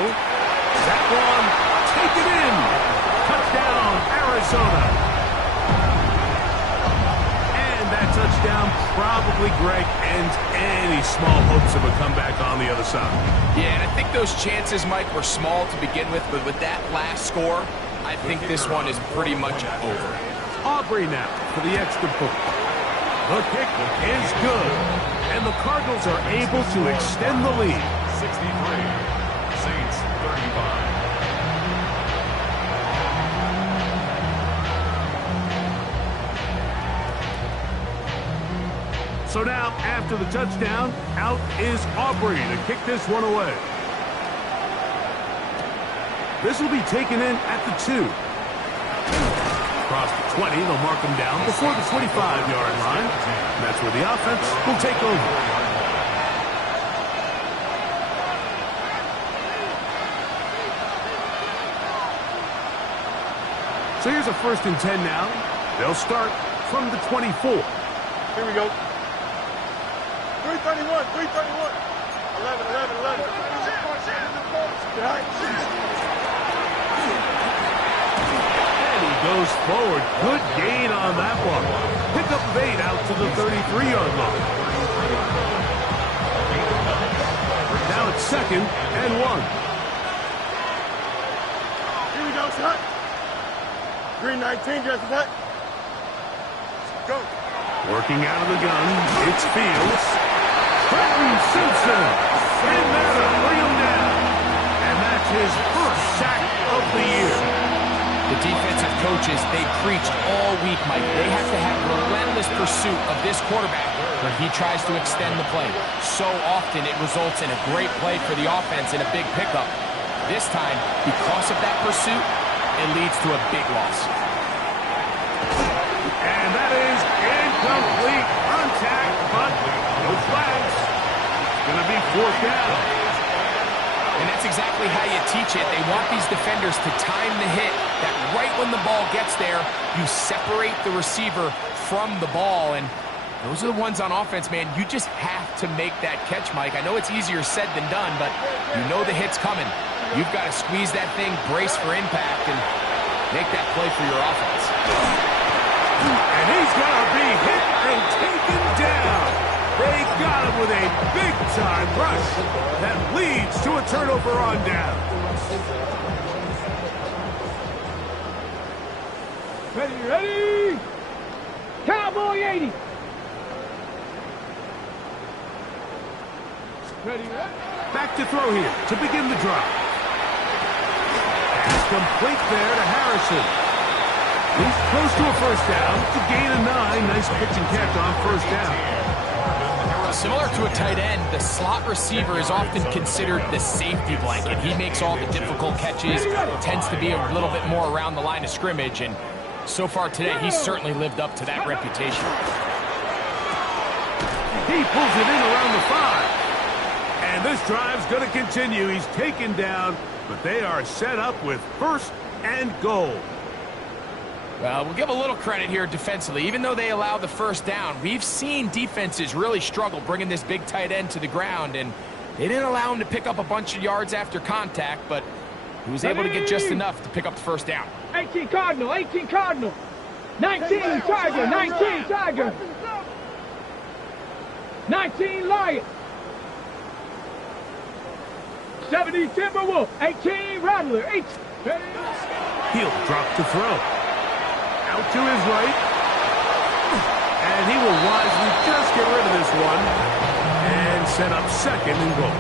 That one, take it in. Touchdown, Arizona. And that touchdown probably, Greg, ends any small hopes of a comeback on the other side. Yeah, and I think those chances, Mike, were small to begin with, but with that last score, I think this one is pretty much over. Aubrey now for the extra point. The kick is good, and the Cardinals are able to extend the lead. 63, Saints 35. So now, after the touchdown, out is Aubrey to kick this one away. This will be taken in at the 2. Across the 20, they'll mark him down before the 25-yard line. And that's where the offense will take over. So here's a 1st and 10 now. They'll start from the 24. Here we go. 331, 331. 11. And he goes forward. Good gain on that one. Pickup of 8 out to the 33-yard line. Now it's 2nd and 1. Here we go, shot. 319, just that. Go. Working out of the gun, it's Fields. Trenton Simpson in there to bring him down. And that's his 1st sack of the year. The defensive coaches, they preached all week, Mike. They have to have relentless pursuit of this quarterback when he tries to extend the play. So often it results in a great play for the offense and a big pickup. This time, because of that pursuit, it leads to a big loss. And that is incomplete. Contact, but no flags. It's going to be 4th down. And that's exactly how you teach it. They want these defenders to time the hit, that right when the ball gets there, you separate the receiver from the ball. And those are the ones on offense, man. You just have to make that catch, Mike. I know it's easier said than done, but you know the hit's coming. You've got to squeeze that thing, brace for impact, and make that play for your offense. And he's going to be hit and taken down. They got him with a big-time rush that leads to a turnover on down. Ready? Cowboy 80. Ready? Back to throw here to begin the drive. Pass complete there to Harrison. He's close to a 1st down to gain a 9. Nice pitch and catch on 1st down. Similar to a tight end, the slot receiver is often considered the safety blanket. He makes all the difficult catches, tends to be a little bit more around the line of scrimmage, and so far today, he's certainly lived up to that reputation. He pulls it in around the 5. And this drive's going to continue. He's taken down, but they are set up with 1st and goal. Well, we'll give a little credit here defensively. Even though they allow the 1st down, we've seen defenses really struggle bringing this big tight end to the ground, and they didn't allow him to pick up a bunch of yards after contact, but he was able to get just enough to pick up the 1st down. 18 Cardinal, 18 Cardinal. 19 Tiger, 19 Tiger. 19 Lion. 70 Timberwolf, 18 Rattler, 18. He'll drop to throw. Out to his right. And he will wisely just get rid of this one and set up 2nd and goal.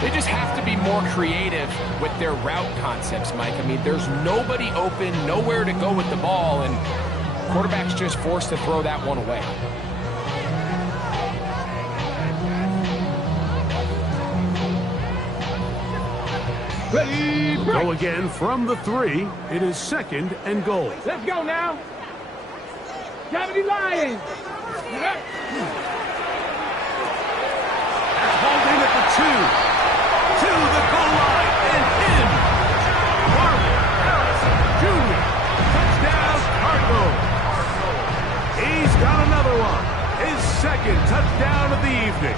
They just have to be more creative with their route concepts, Mike. I mean, there's nobody open, nowhere to go with the ball, and quarterback's just forced to throw that one away. Ready, break. Go again from the 3. It is 2nd and goal. Let's go now. 70 Lions. Holding at the 2. To the goal line and in. Marvin Harrison Jr. Touchdown, Cardinals. He's got another one. His 2nd touchdown of the evening.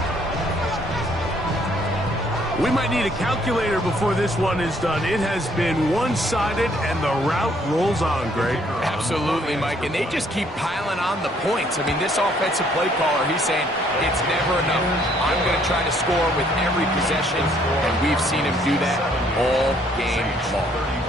We might need a calculator before this one is done. It has been one-sided, and the route rolls on, Greg. Absolutely, Mike, and they just keep piling on the points. I mean, this offensive play caller, he's saying, it's never enough. I'm going to try to score with every possession, and we've seen him do that all game long.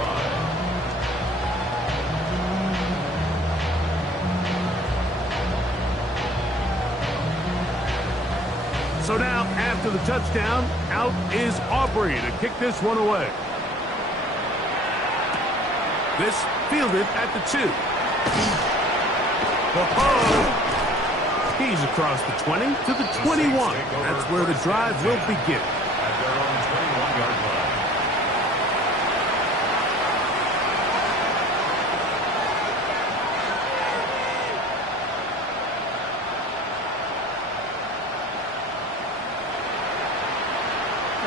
So now, after the touchdown, out is Aubrey to kick this one away. This fielded at the 2. He's across the 20 to the 21. That's where the drive will begin. At their own 21-yard line.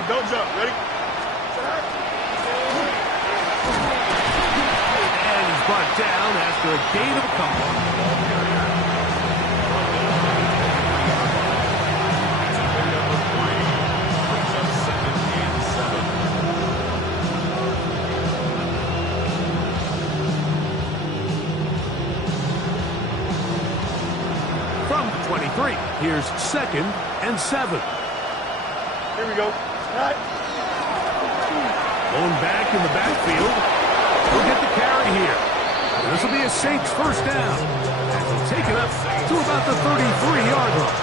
Don't jump. Ready? And he's brought down after a gain of a couple. From the 23, here's 2nd and 7. Here we go. Right. Going back in the backfield. He'll get the carry here. This will be a Saints first down. And he'll take it up to about the 33-yard line.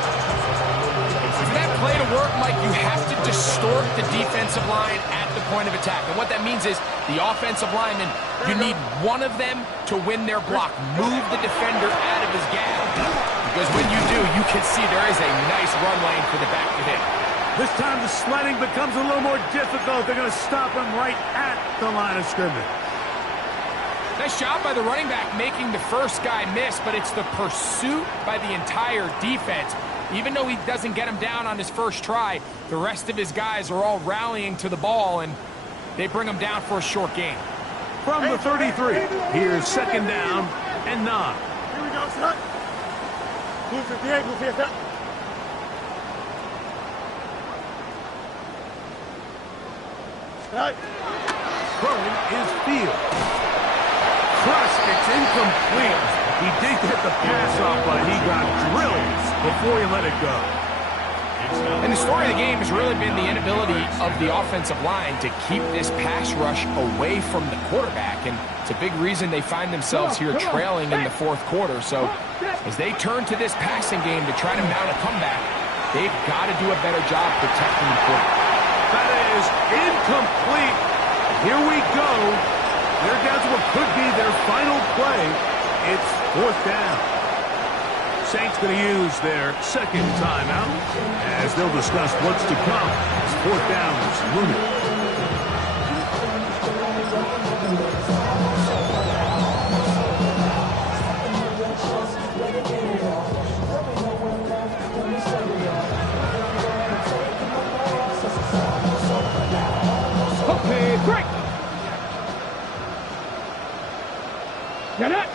For that play to work, Mike, you have to distort the defensive line at the point of attack. And what that means is the offensive lineman, you need one of them to win their block. Move the defender out of his gap. Because when you do, you can see there is a nice run lane for the back to hit. This time the sledding becomes a little more difficult. They're going to stop him right at the line of scrimmage. Nice job by the running back making the first guy miss, but it's the pursuit by the entire defense. Even though he doesn't get him down on his first try, the rest of his guys are all rallying to the ball, and they bring him down for a short gain. From the 33, here's 2nd down and 9. Here we go, son. Move 58, move 58. Right. Throwing is Field. Crushed, it's incomplete. He did get the pass off, but he got drilled before he let it go. And the story of the game has really been the inability of the offensive line to keep this pass rush away from the quarterback. And it's a big reason they find themselves here trailing in the 4th quarter. So as they turn to this passing game to try to mount a comeback, they've got to do a better job protecting the quarterback. That is incomplete. Here we go. They're down to what could be their final play. It's 4th down. Saints going to use their 2nd timeout as they'll discuss what's to come as 4th down is looming. Okay, break. Get it.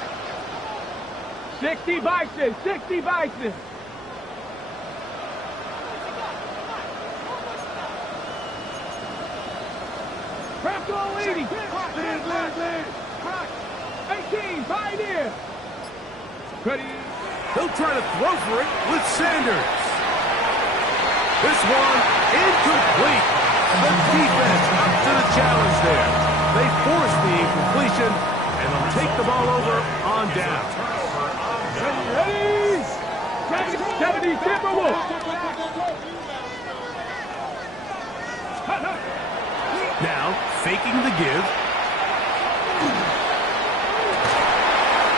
60 Bison, 60 Bison. Franco leading. Lead. 18, Pioneer. Ready. He'll try to throw for it with Sanders. This one incomplete. The defense up to the challenge there. They force the incompletion, and they'll take the ball over on down. Ready. 70 Timberwolves. Now, faking the give.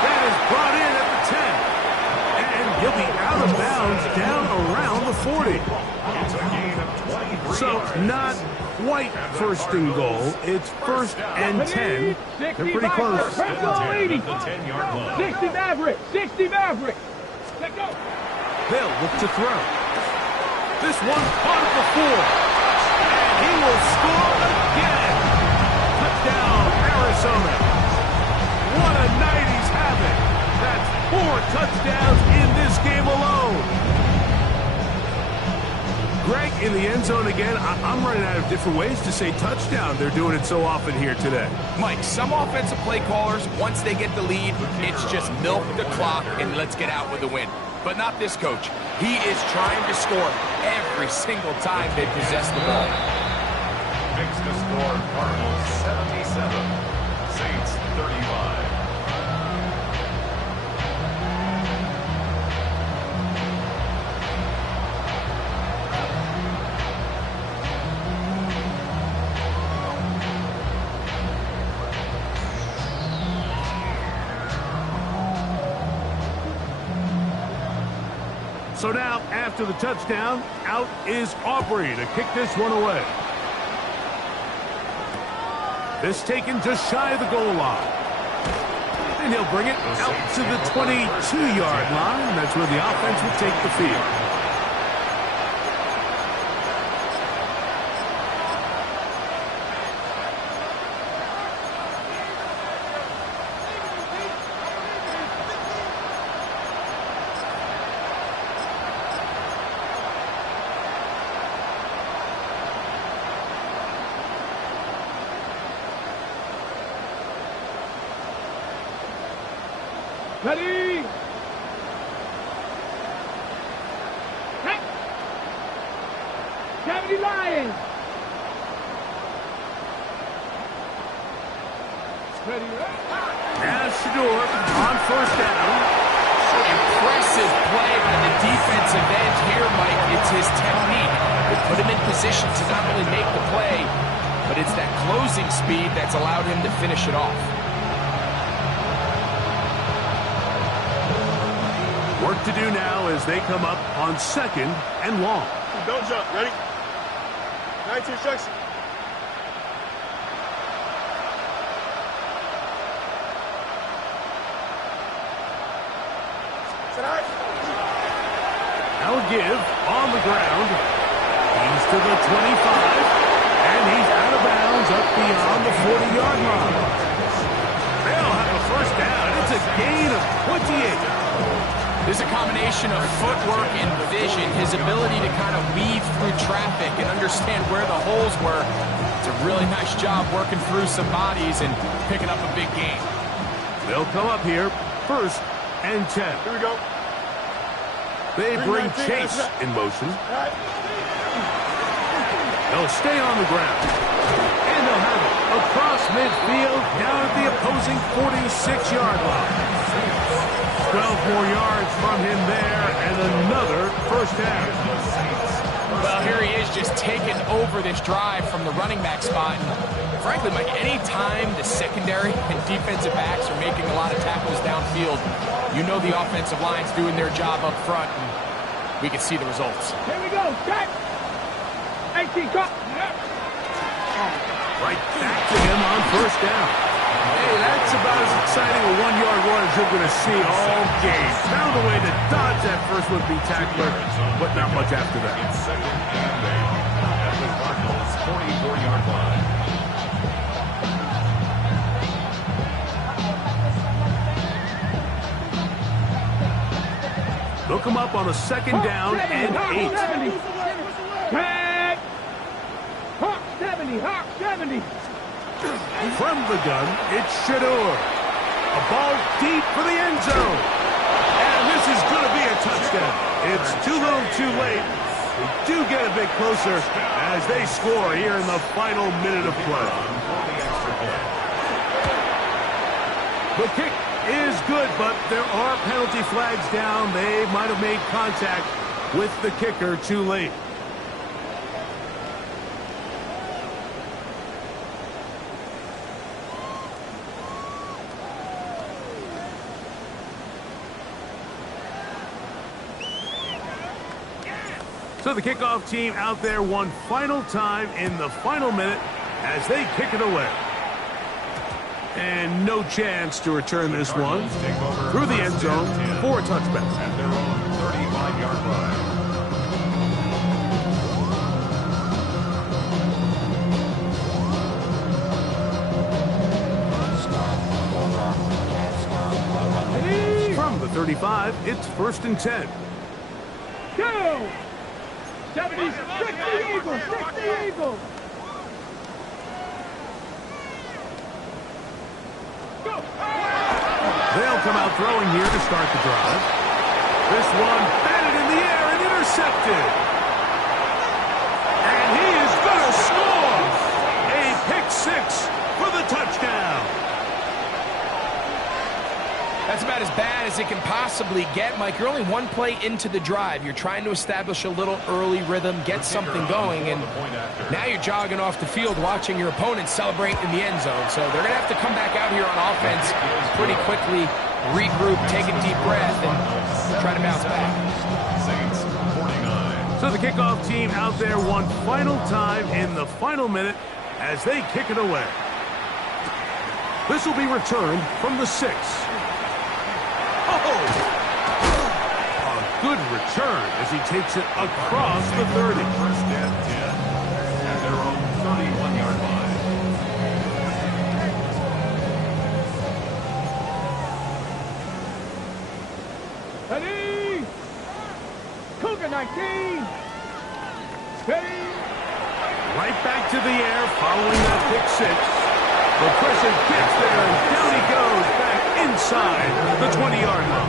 That is brought in at the 10. And he'll be out of bounds down around the 40. It's a gain of 23. So, not quite 1st and goal. It's 1st and 10. They're pretty close. Franco leading. The 10-yard line. 60 Maverick. 60 Maverick. Let go. They'll look to throw. This one caught at the 4. And he will score again. Touchdown, Arizona. What a night he's having. That's 4 touchdowns in this game alone. Greg, in the end zone again, I'm running out of different ways to say touchdown. They're doing it so often here today. Mike, some offensive play callers, once they get the lead, it's just milk the clock and let's get out with the win. But not this coach. He is trying to score every single time they possess the ball. Makes the score Cardinals 77, Saints 35. So now, after the touchdown, out is Aubrey to kick this one away. This taken just shy of the goal line. And he'll bring it out to the 22-yard line. That's where the offense will take the field. Ready? Hey! 70 Lions! Ready? Now Shador on first down. Impressive play by the defensive end here, Mike. It's his technique. It put him in position to not only make the play, but it's that closing speed that's allowed him to finish it off. Work to do now as they come up on second and long. Don't jump. Ready? 19 instruction. Now a give on the ground. He's to the 25, and he's out of bounds up beyond the 40-yard line. They'll have a first down. It's a gain of 28. There's a combination of footwork and vision, his ability to kind of weave through traffic and understand where the holes were. It's a really nice job working through some bodies and picking up a big gain. They'll come up here, first and 10. Here we go. They bring 19, Chase in motion. All right. They'll stay on the ground. And they'll have it across midfield down at the opposing 46-yard line. 12 more yards from him there, and another first down. Well, here he is just taking over this drive from the running back spot. And frankly, Mike, any time the secondary and defensive backs are making a lot of tackles downfield, you know the offensive line's doing their job up front, and we can see the results. Here we go. Check. 18, go. Right back to him on first down. Hey, that's about as exciting a one-yard run as you're going to see all game. Found a way to dodge that first would-be tackler, but not much after that. It's second and 8 at the Cardinals' 44-yard line. They'll come up on a second down and 8. 10. Hawk 70. Hawk 70. From the gun, it's Shador. A ball deep for the end zone. And this is going to be a touchdown. It's too little too late. They do get a bit closer as they score here in the final minute of play. The kick is good, but there are penalty flags down. They might have made contact with the kicker too late. So the kickoff team out there one final time in the final minute as they kick it away. And no chance to return this one through the end zone for a touchback. At their own 35-yard line. From the 35, it's first and 10. Go! 70. 60 Eagles. 60 Eagles. Go! They'll come out throwing here to start the drive. This one batted in the air and intercepted. And he is going to score. A pick six for the touchdown. That's about as bad as it can possibly get, Mike. You're only one play into the drive. You're trying to establish a little early rhythm, get something going, and now you're jogging off the field watching your opponent celebrate in the end zone. So they're going to have to come back out here on offense pretty quickly, regroup, take a deep breath, and try to bounce back. Saints So the kickoff team out there one final time in the final minute as they kick it away. This will be returned from the 6. Oh! A good return as he takes it across the 30. First and 10 at their own 31-yard line. Ready? Cougar 19. Ready? Right back to the air following that pick 6. The pressure gets there, and down he goes back inside the 20-yard line.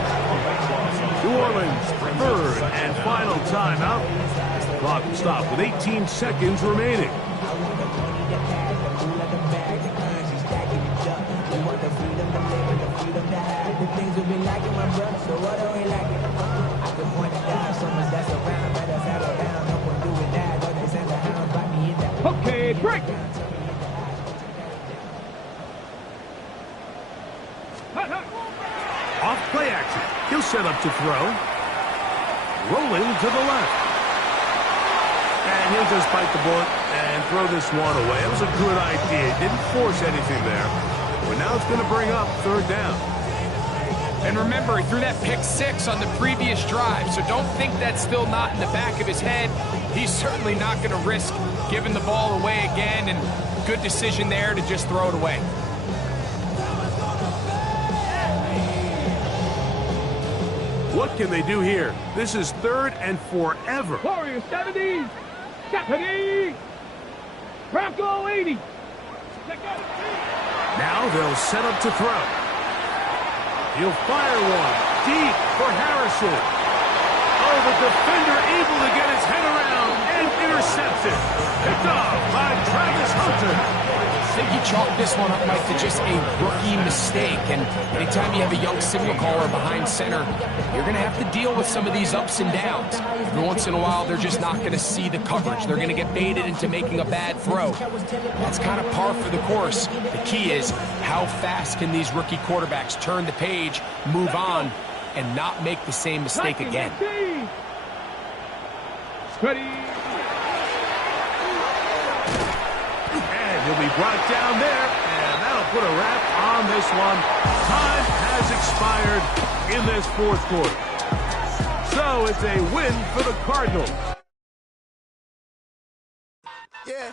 New Orleans, third and final timeout. The clock will stop with 18 seconds remaining. Okay, break. Off play action. He'll set up to throw. Rolling to the left. And he'll just bite the bullet and throw this one away. It was a good idea. Didn't force anything there. But now it's going to bring up third down. And remember, he threw that pick 6 on the previous drive, so don't think that's still not in the back of his head. He's certainly not going to risk giving the ball away again, and good decision there to just throw it away. What can they do here? This is third and forever. Warrior 70. Stephanie. Bronco 80. Now they'll set up to throw. He'll fire one deep for Harrison. Oh, the defender able to get his head around and intercepted. Picked off by Travis Hunter. I think he chalked this one up, Mike, to just a rookie mistake. And anytime you have a young signal caller behind center, you're going to have to deal with some of these ups and downs. Every once in a while, they're just not going to see the coverage. They're going to get baited into making a bad throw. That's kind of par for the course. The key is how fast can these rookie quarterbacks turn the page, move on, and not make the same mistake again. Ready? He'll be brought down there, and that'll put a wrap on this one. Time has expired in this fourth quarter. So it's a win for the Cardinals. Yeah,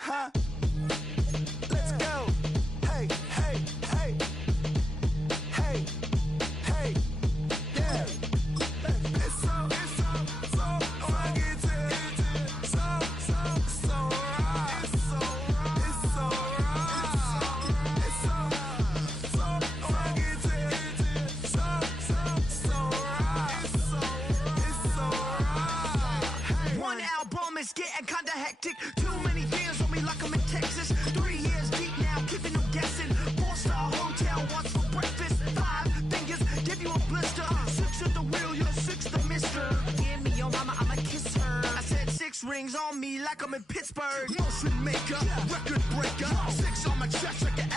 huh? Let's go. Hey, hey, hey. Hey, hey, yeah. It's so rugged. So right. It's so rugged. So right. One album is getting kinda hectic. Too many fans on me like I'm in Texas. 3 years deep now, keeping them guessing. 4-star hotel, what's for breakfast? 5 fingers, give you a blister. 6 at the wheel, you're 6 the mister. Give me your mama, I'ma kiss her. I said 6 rings on me like I'm in Pittsburgh. Motion maker, record breaker. 6 on my chest like an